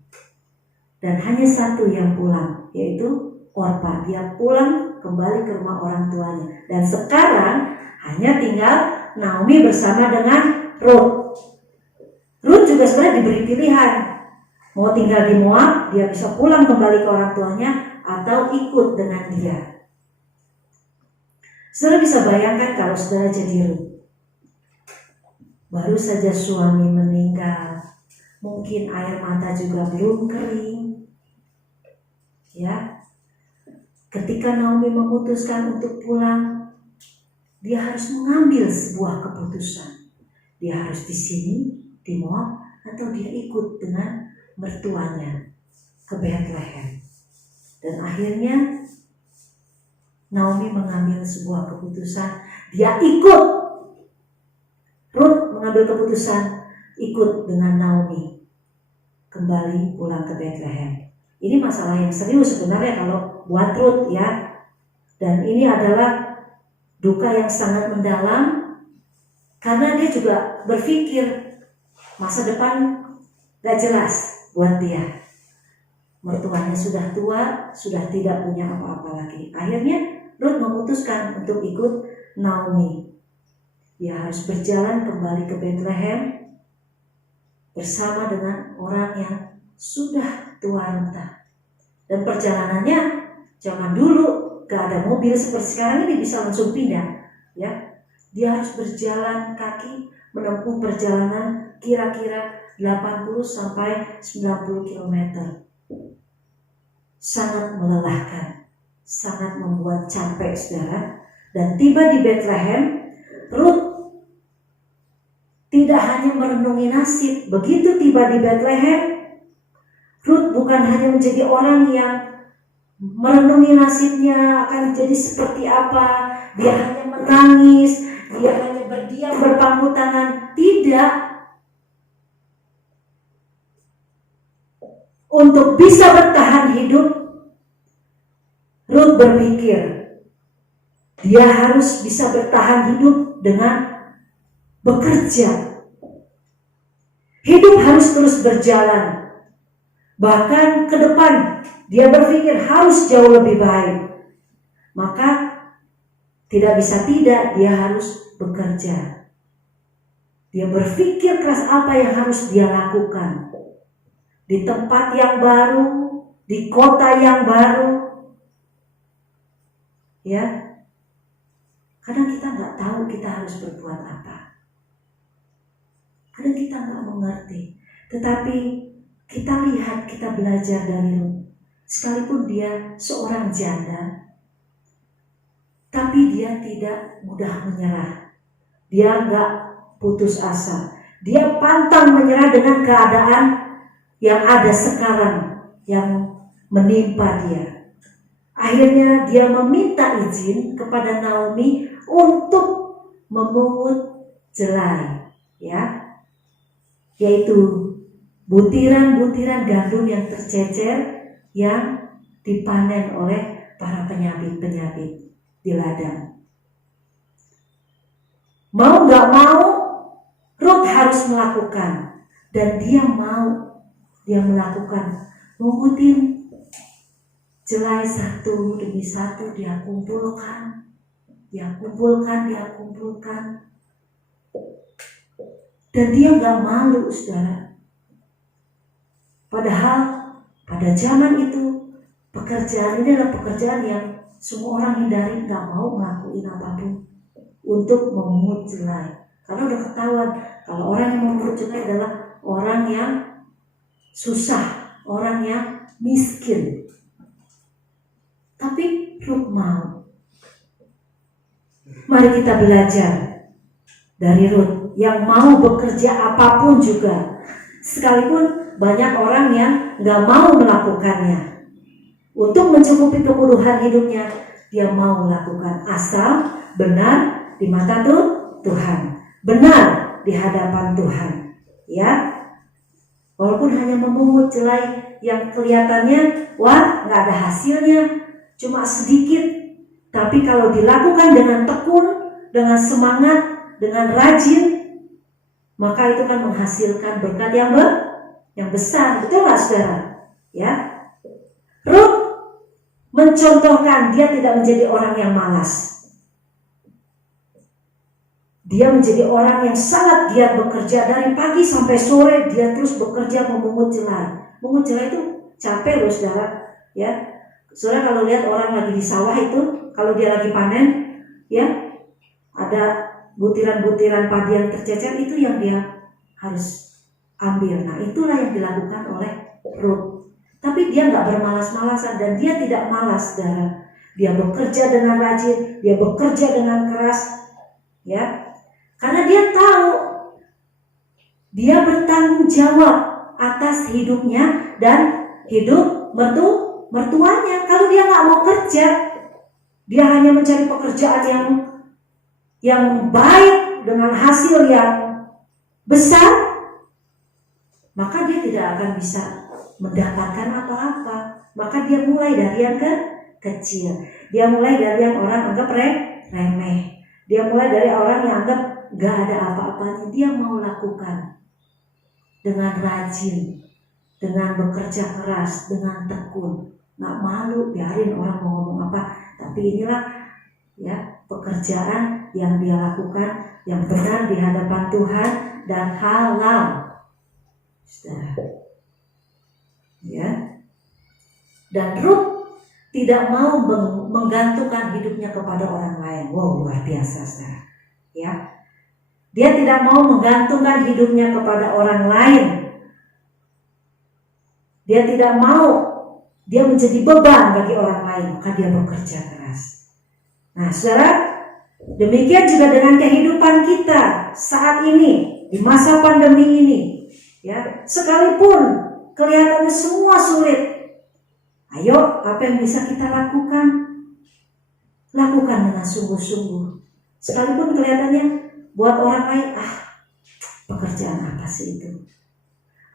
Dan hanya satu yang pulang, yaitu Orpa. Dia pulang kembali ke rumah orang tuanya. Dan sekarang hanya tinggal Naomi bersama dengan Ruth. Ruth juga sebenarnya diberi pilihan. Mau tinggal di Moab, dia bisa pulang kembali ke orang tuanya, atau ikut dengan dia. Saudara bisa bayangkan kalau saudara jadi Rut. Baru saja suami meninggal, mungkin air mata juga belum kering. Ya, ketika Naomi memutuskan untuk pulang, dia harus mengambil sebuah keputusan. Dia harus di sini, di Moab, atau dia ikut dengan mertuanya ke Bethlehem. Dan akhirnya Naomi mengambil sebuah keputusan. Dia ikut. Ruth mengambil keputusan ikut dengan Naomi kembali pulang ke Bethlehem. Ini masalah yang serius sebenarnya kalau buat Ruth ya. Dan ini adalah duka yang sangat mendalam karena dia juga berpikir masa depan gak jelas buat dia. Mertuanya sudah tua, sudah tidak punya apa-apa lagi. Akhirnya Ruth memutuskan untuk ikut Naomi. Dia harus berjalan kembali ke Bethlehem bersama dengan orang yang sudah tua renta. Dan perjalanannya zaman dulu gak ada mobil seperti sekarang ini bisa langsung pindah. Ya, dia harus berjalan kaki menempuh perjalanan kira-kira 80 sampai 90 km. Sangat melelahkan, sangat membuat capek saudara. Dan tiba di Bethlehem, Ruth tidak hanya merenungi nasib. Begitu tiba di Bethlehem, Ruth bukan hanya menjadi orang yang merenungi nasibnya akan jadi seperti apa. Dia hanya menangis, dia hanya berdiam berpangku tangan. Tidak. Untuk bisa bertahan hidup, Ruth berpikir dia harus bisa bertahan hidup dengan bekerja. Hidup harus terus berjalan. Bahkan ke depan dia berpikir harus jauh lebih baik. Maka tidak bisa tidak, dia harus bekerja. Dia berpikir keras apa yang harus dia lakukan. Di tempat yang baru, di kota yang baru. Ya, kadang kita nggak tahu kita harus berbuat apa. Kadang kita nggak mengerti. Tetapi kita lihat, kita belajar dari Ruth. Sekalipun dia seorang janda, tapi dia tidak mudah menyerah. Dia nggak putus asa. Dia pantang menyerah dengan keadaan yang ada sekarang yang menimpa dia. Akhirnya dia meminta izin kepada Naomi untuk memungut jelai, ya, yaitu butiran-butiran gandum yang tercecer yang dipanen oleh para penyabit-penyabit di ladang. Mau gak mau, Ruth harus melakukan, dan dia mau. Dia melakukan, mengutin jelai satu demi satu, dia kumpulkan. Dan dia gak malu, saudara. Padahal pada zaman itu pekerjaan ini adalah pekerjaan yang semua orang hindari, gak mau ngelakuin apapun untuk memungut jelai. Karena udah ketahuan kalau orang yang memungut jelai adalah orang yang susah, orang yang miskin. Tapi Ruth mau. Mari kita belajar dari Ruth yang mau bekerja apapun juga. Sekalipun banyak orang yang gak mau melakukannya. Untuk mencukupi kebutuhan hidupnya, dia mau melakukan asal benar di mata Tuhan. Benar di hadapan Tuhan. Ya, walaupun hanya memungut jelai yang kelihatannya, wah gak ada hasilnya, cuma sedikit. Tapi kalau dilakukan dengan tekun, dengan semangat, dengan rajin, maka itu kan menghasilkan berkat yang besar. Betul gak saudara? Ya, Ruth mencontohkan dia tidak menjadi orang yang malas. Dia menjadi orang yang sangat giat bekerja dari pagi sampai sore. Dia terus bekerja memungut jelai. Memungut jelai itu capek loh saudara. Ya, Saudara kalau lihat orang lagi di sawah itu, kalau dia lagi panen, ya ada butiran-butiran padi yang tercecer, itu yang dia harus ambil. Nah itulah yang dilakukan oleh Ruth. Tapi dia nggak bermalas-malasan, dan dia tidak malas, saudara. Dia bekerja dengan rajin, dia bekerja dengan keras, ya, karena dia tahu dia bertanggung jawab atas hidupnya dan hidup mertuanya. Kalau dia nggak mau kerja, dia hanya mencari pekerjaan yang baik dengan hasil yang besar, maka dia tidak akan bisa mendapatkan apa-apa. Maka dia mulai dari yang kecil. Dia mulai dari yang orang anggap remeh. Dia mulai dari orang yang anggap gak ada apa-apanya. Dia mau lakukan dengan rajin, dengan bekerja keras, dengan tekun. Gak malu, biarin orang mau ngomong apa. Tapi inilah ya pekerjaan yang dia lakukan, yang benar di hadapan Tuhan dan halal. Ya. Dan Ruth tidak mau menggantungkan hidupnya kepada orang lain. Wow, luar biasa, saudara. Ya, dia tidak mau menggantungkan hidupnya kepada orang lain. Dia tidak mau dia menjadi beban bagi orang lain, maka dia bekerja keras. Nah, saudara, demikian juga dengan kehidupan kita saat ini di masa pandemi ini. Ya, sekalipun kelihatannya semua sulit, ayo, apa yang bisa kita lakukan? Lakukan dengan sungguh-sungguh. Sekalipun kelihatannya buat orang lain, pekerjaan apa sih itu?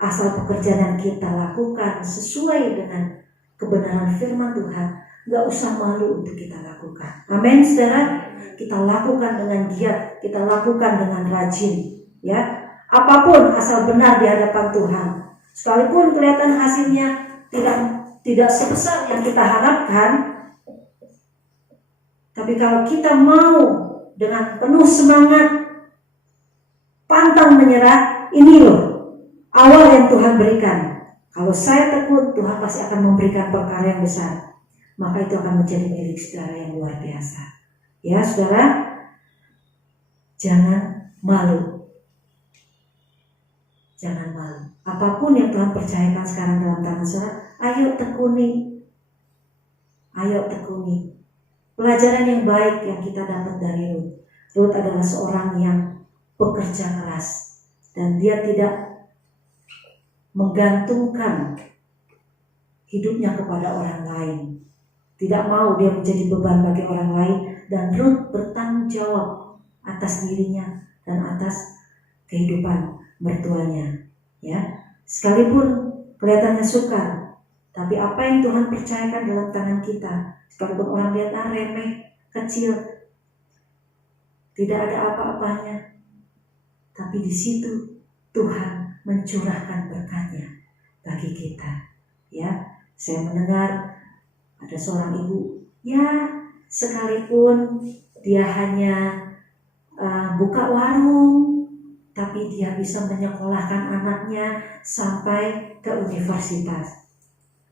Asal pekerjaan yang kita lakukan sesuai dengan kebenaran firman Tuhan, gak usah malu untuk kita lakukan. Amin, saudara. Kita lakukan dengan giat, kita lakukan dengan rajin. Ya, apapun asal benar di hadapan Tuhan. Sekalipun kelihatan hasilnya tidak sebesar yang kita harapkan, tapi kalau kita mau dengan penuh semangat, pantang menyerah, ini loh awal yang Tuhan berikan. Kalau saya tekun, Tuhan pasti akan memberikan perkara yang besar. Maka itu akan menjadi milik saudara yang luar biasa. Ya, saudara, jangan malu. Jangan malu. Apapun yang Tuhan percayakan sekarang dalam tangan saudara, ayo tekuni. Ayo tekuni. Pelajaran yang baik yang kita dapat dari Ruth. Ruth adalah seorang yang bekerja keras. Dan dia tidak menggantungkan hidupnya kepada orang lain. Tidak mau dia menjadi beban bagi orang lain. Dan Ruth bertanggung jawab atas dirinya dan atas kehidupan mertuanya. Ya, sekalipun kelihatannya sukar, tapi apa yang Tuhan percayakan dalam tangan kita, sekalipun orang lihat remeh, kecil, tidak ada apa-apanya, tapi di situ Tuhan mencurahkan berkatnya bagi kita. Ya, saya mendengar ada seorang ibu, ya sekalipun dia hanya buka warung, tapi dia bisa menyekolahkan anaknya sampai ke universitas.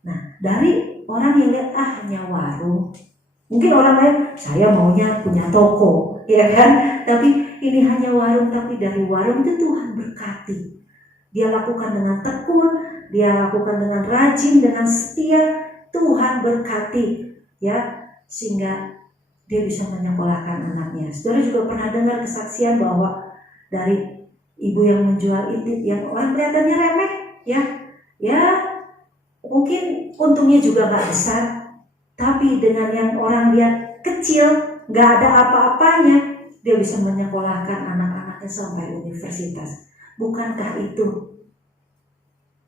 Nah, dari orang yang lihat hanya warung, mungkin orang lain saya maunya punya toko, ya kan? Tapi ini hanya warung, tapi dari warung itu Tuhan berkati. Dia lakukan dengan tekun, dia lakukan dengan rajin, dengan setia, Tuhan berkati, ya, sehingga dia bisa menyekolahkan anaknya. Saudara juga pernah dengar kesaksian bahwa dari ibu yang menjual intip yang orang kelihatannya remeh, ya mungkin untungnya juga gak besar, tapi dengan yang orang lihat kecil, gak ada apa-apanya, dia bisa menyekolahkan anak-anaknya sampai universitas. Bukankah itu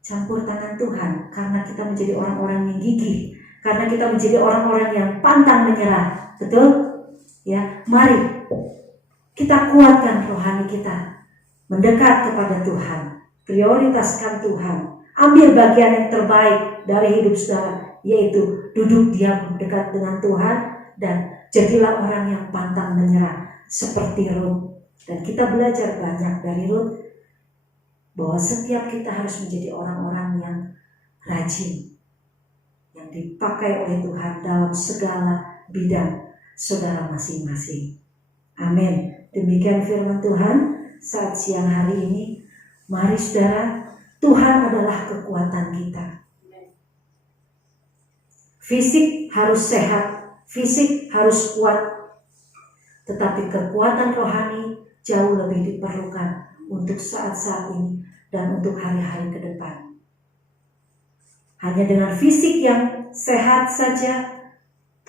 campur tangan Tuhan? Karena kita menjadi orang-orang yang gigih, karena kita menjadi orang-orang yang pantang menyerah, betul? Ya, mari kita kuatkan rohani kita, mendekat kepada Tuhan, prioritaskan Tuhan, ambil bagian yang terbaik dari hidup saudara, yaitu duduk diam dekat dengan Tuhan, dan jadilah orang yang pantang menyerah seperti Ruth. Dan kita belajar banyak dari Ruth, bahwa setiap kita harus menjadi orang-orang yang rajin, yang dipakai oleh Tuhan dalam segala bidang saudara masing-masing. Amin. Demikian firman Tuhan saat siang hari ini. Mari saudara, Tuhan adalah kekuatan kita. Fisik harus sehat, fisik harus kuat, tetapi kekuatan rohani jauh lebih diperlukan untuk saat-saat ini dan untuk hari-hari ke depan. Hanya dengan fisik yang sehat saja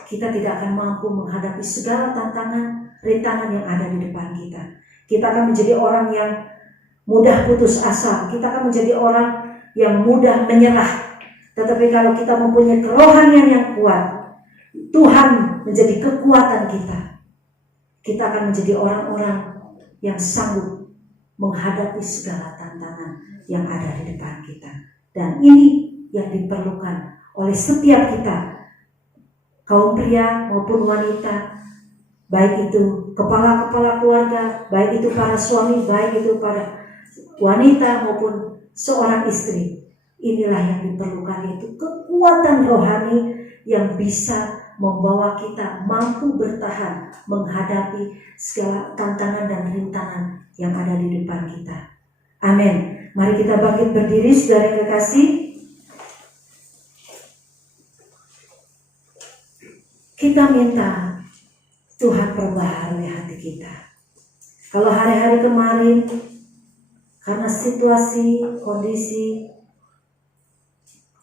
kita tidak akan mampu menghadapi segala tantangan, rintangan yang ada di depan kita. Kita akan menjadi orang yang mudah putus asa, kita akan menjadi orang yang mudah menyerah. Tetapi kalau kita mempunyai kerohanian yang kuat, Tuhan menjadi kekuatan kita. Kita akan menjadi orang-orang yang sanggup menghadapi segala tantangan yang ada di depan kita. Dan ini yang diperlukan oleh setiap kita, kaum pria maupun wanita, baik itu kepala-kepala keluarga, baik itu para suami, baik itu para wanita maupun seorang istri. Inilah yang diperlukan, yaitu kekuatan rohani yang bisa membawa kita mampu bertahan menghadapi segala tantangan dan rintangan yang ada di depan kita. Amin. Mari kita bangkit berdiri, saudara yang kekasih. Kita minta Tuhan perbaharui hati kita. Kalau hari-hari kemarin karena situasi, kondisi,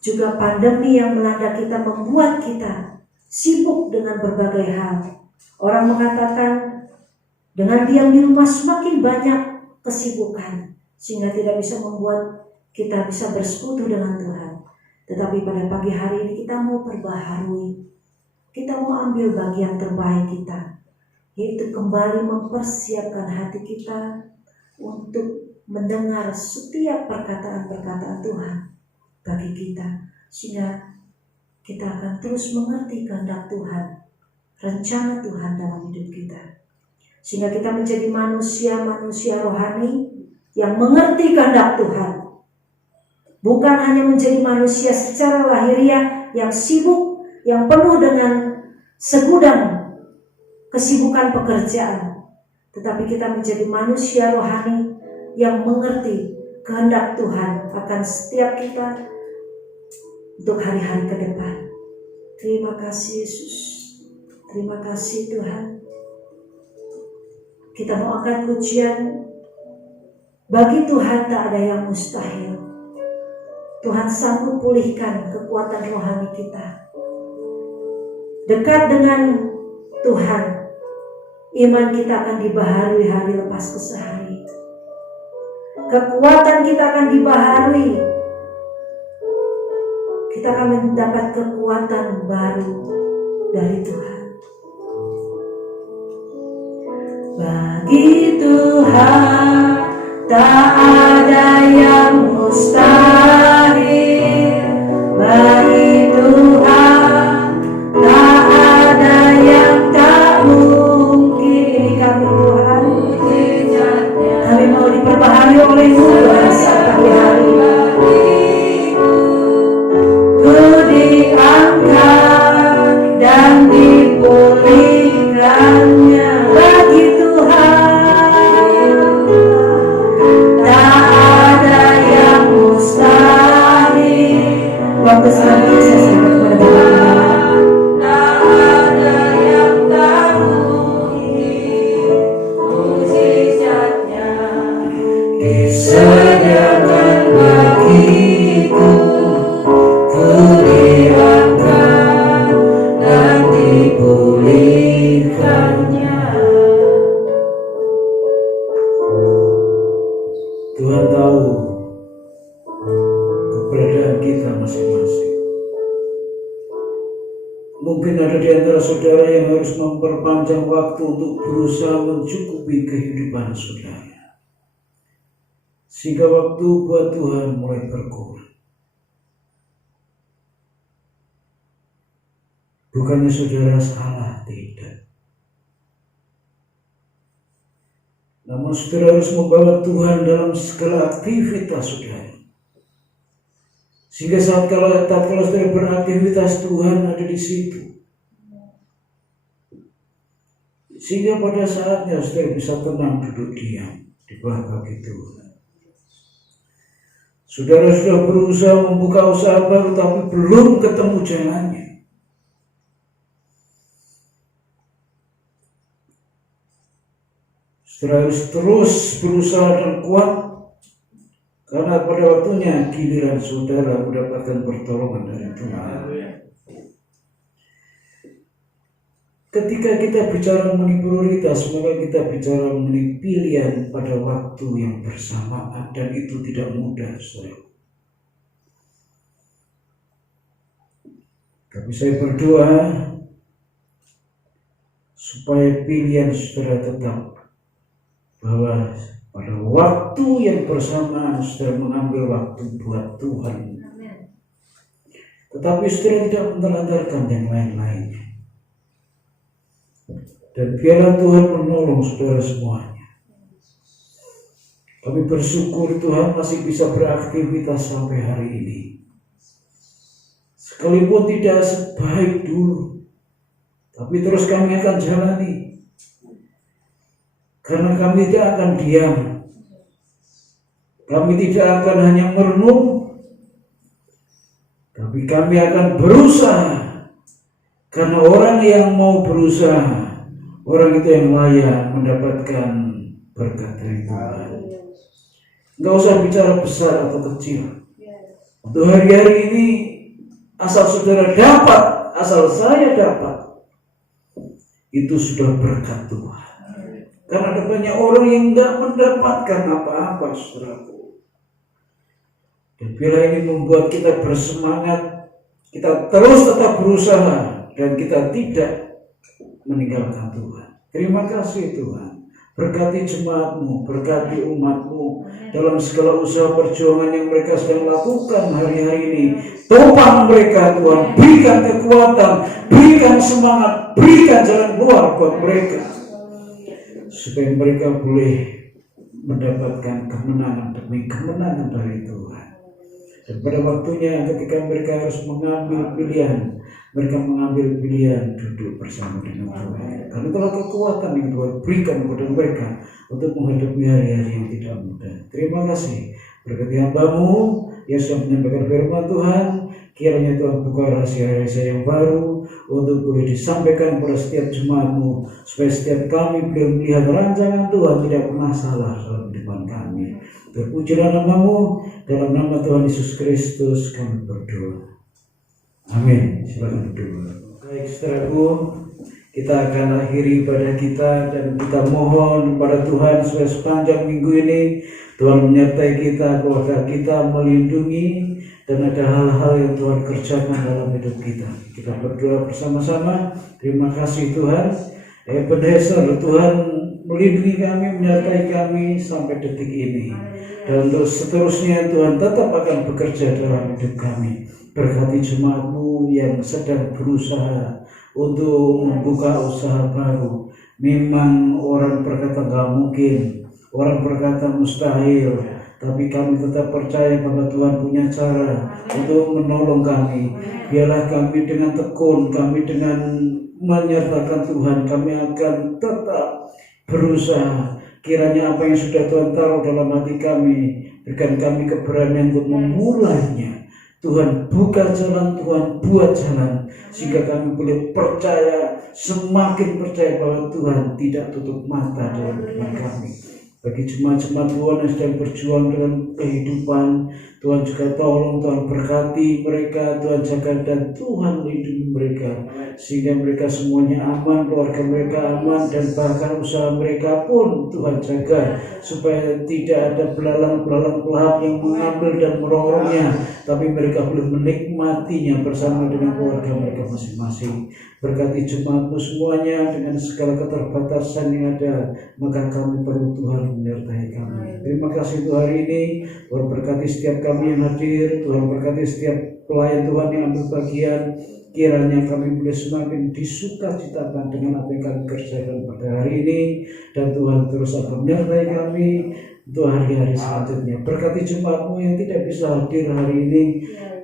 juga pandemi yang melanda kita membuat kita sibuk dengan berbagai hal. Orang mengatakan dengan diam di rumah semakin banyak kesibukan, sehingga tidak bisa membuat kita bisa bersekutu dengan Tuhan. Tetapi pada pagi hari ini kita mau perbaharui, kita mau ambil bagian terbaik kita, yaitu kembali mempersiapkan hati kita untuk mendengar setiap perkataan-perkataan Tuhan bagi kita, sehingga kita akan terus mengerti kehendak Tuhan, rencana Tuhan dalam hidup kita, sehingga kita menjadi manusia-manusia rohani yang mengerti kehendak Tuhan, bukan hanya menjadi manusia secara lahiriah yang sibuk, yang penuh dengan segudang kesibukan pekerjaan, tetapi kita menjadi manusia rohani yang mengerti kehendak Tuhan akan setiap kita untuk hari-hari ke depan. Terima kasih Yesus, terima kasih Tuhan. Kita mau angkat pujian. Bagi Tuhan tak ada yang mustahil. Tuhan sanggup pulihkan kekuatan rohani kita. Dekat dengan Tuhan, iman kita akan dibaharui hari lepas ke sehari. Kekuatan kita akan dibaharui. Kita akan mendapat kekuatan baru dari Tuhan. Bagi Tuhan tak ada yang mustahil. Bagi Tuhan tak ada yang tak mungkin. Kami Tuhan, kami mau diperbaharui oleh-Mu Tuhan saat pagi hari. Ku diangkat dan dipulihkannya. Bagi Tuhan tak ada yang mustahil. Waktu selanjutnya saya kepada Bapak. Tak ada yang tak mungkin. Mujizatnya disediakan bagiku. Ku diangkat dan dipulihkannya. Tuhan tahu keberadaan kita masing-masing. Mungkin ada di antara saudara yang harus memperpanjang waktu untuk berusaha mencukupi kehidupan saudara, sehingga waktu buat Tuhan mulai berkurang. Bukannya saudara salah, tidak. Namun saudara harus membawa Tuhan dalam segala aktivitas saudara, Sehingga tatkala saudara beraktivitas, Tuhan ada di situ. Sehingga pada saatnya saudara bisa tenang duduk diam di bawah kaki Tuhan. Saudara sudah berusaha membuka usaha baru tapi belum ketemu jalannya. Saudara harus terus berusaha dan kuat, karena pada waktunya giliran saudara mendapatkan pertolongan dari Tuhan. Ketika kita bicara mengenai prioritas, maka kita bicara mengenai pilihan pada waktu yang bersamaan, dan itu tidak mudah, saudara. Tapi saya berdoa supaya pilihan saudara tetap, bahwa pada waktu yang bersamaan saudara mengambil waktu buat Tuhan. Tetapi saudara tidak menelantarkan yang lain-lainnya. Dan biarlah Tuhan menolong saudara semuanya. Kami bersyukur Tuhan masih bisa beraktivitas sampai hari ini. Sekalipun tidak sebaik dulu, tapi terus kami akan jalani. Karena kami tidak akan diam. Kami tidak akan hanya merenung, tapi kami akan berusaha. Karena orang yang mau berusaha, orang itu yang layak mendapatkan berkat dari Tuhan. Enggak usah bicara besar atau kecil. Untuk hari-hari ini, asal saudara dapat, asal saya dapat, itu sudah berkat Tuhan. Karena ada banyak orang yang tidak mendapatkan apa-apa, saudaraku. Dan bila ini membuat kita bersemangat, kita terus tetap berusaha, dan kita tidak meninggalkan Tuhan. Terima kasih Tuhan. Berkati jemaat-Mu, berkati umat-Mu dalam segala usaha perjuangan yang mereka sedang lakukan hari-hari ini. Topang mereka Tuhan, berikan kekuatan, berikan semangat, berikan jalan keluar buat mereka, supaya mereka boleh mendapatkan kemenangan demi kemenangan dari Tuhan. Dan pada waktunya ketika mereka harus mengambil pilihan, mereka mengambil pilihan duduk bersama dengan Tuhan. Karena itulah kekuatan yang Tuhan berikan kepada mereka untuk menghadapi hari-hari yang tidak mudah. Terima kasih. Berkati hamba-Mu yang sudah menyampaikan firman Tuhan. Kiranya Tuhan buka rahasia-rahasia yang baru untuk boleh disampaikan kepada setiap jemaat-Mu, supaya setiap kami boleh melihat rancangan Tuhan tidak pernah salah dalam kehidupan kami. Terpujilah nama-Mu, dalam nama Tuhan Yesus Kristus kami berdoa. Amin. Silakan berdoa. Baik saudaraku, kita akan akhiri ibadah kita dan kita mohon pada Tuhan supaya sepanjang minggu ini Tuhan menyertai kita, keluarga kita, melindungi, dan ada hal-hal yang Tuhan kerjakan dalam hidup kita. Kita berdoa bersama-sama. Terima kasih Tuhan. Ebenezer, Tuhan melindungi kami, menyertai kami sampai detik ini. Dan terus seterusnya Tuhan tetap akan bekerja dalam hidup kami. Berkati jemaat-Mu yang sedang berusaha untuk membuka usaha baru. Memang orang berkata gak mungkin, orang berkata mustahil, tapi kami tetap percaya bahwa Tuhan punya cara untuk menolong kami. Biarlah kami dengan tekun, kami dengan menyertakan Tuhan, kami akan tetap berusaha. Kiranya apa yang sudah Tuhan taruh dalam hati kami, berikan kami keberanian untuk memulainya. Tuhan buka jalan, Tuhan buat jalan, sehingga kami boleh percaya, semakin percaya bahwa Tuhan tidak tutup mata dalam kehidupan kami. Bagi jemaat-jemaat Tuhan yang sedang berjuang dengan kehidupan, Tuhan juga tolong, Tuhan berkati mereka, Tuhan jaga dan Tuhan lindungi mereka, sehingga mereka semuanya aman, keluarga mereka aman, dan bahkan usaha mereka pun Tuhan jaga, supaya tidak ada belalang-belalang pelahap yang mengambil dan merongrongnya, tapi mereka boleh menikmatinya bersama dengan keluarga mereka masing-masing. Berkati jemaat-Mu semuanya dengan segala keterbatasan yang ada, maka kami perlu Tuhan menyertai kami. Terima kasih untuk hari ini. Tuhan berkati setiap kami yang hadir, Tuhan berkati setiap pelayan Tuhan yang ambil bagian. Kiranya kami boleh semakin disukacitakan dengan apa yang kami kerjakan pada hari ini, dan Tuhan terus akan menyertai kami untuk hari-hari selanjutnya. Berkati jemaatmu yang tidak bisa hadir hari ini,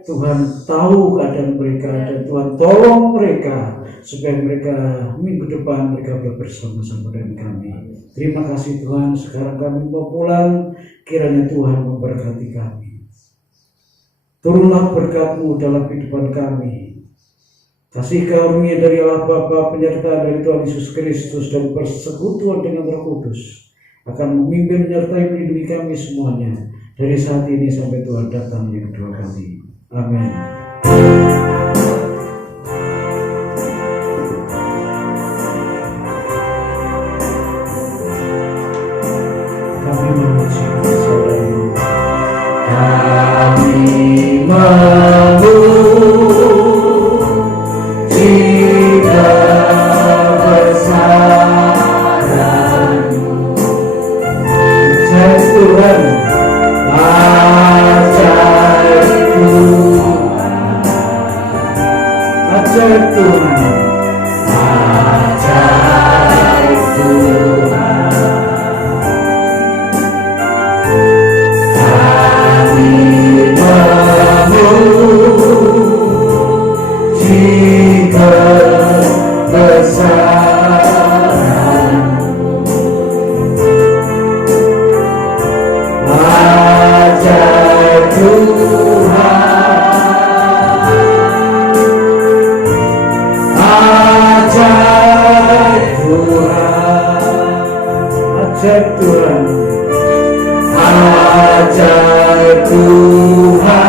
Tuhan tahu keadaan mereka, dan Tuhan tolong mereka supaya mereka minggu depan mereka bersama-sama dengan kami. Terima kasih Tuhan. Sekarang kami mau pulang, kiranya Tuhan memberkati kami. Turunlah berkat-Mu dalam kehidupan kami. Kasih karunia dari Allah Bapa, penyertaan dari Tuhan Yesus Kristus, dan persekutuan dengan Roh Kudus akan memimpin, menyertai, melindungi kami semuanya dari saat ini sampai Tuhan datang yang kedua kali. Amin. Kami memuji Saudara. Kami memuji kebesaran-Mu. Pujian Tuhan, ajaib Tuhan, ajaib Tuhan, ajaib Tuhan. Kami memuji kebesaran-Mu. Ajaib Tuhan, ajaib Tuhan, ajaib Tuhan, ajaib Tuhan.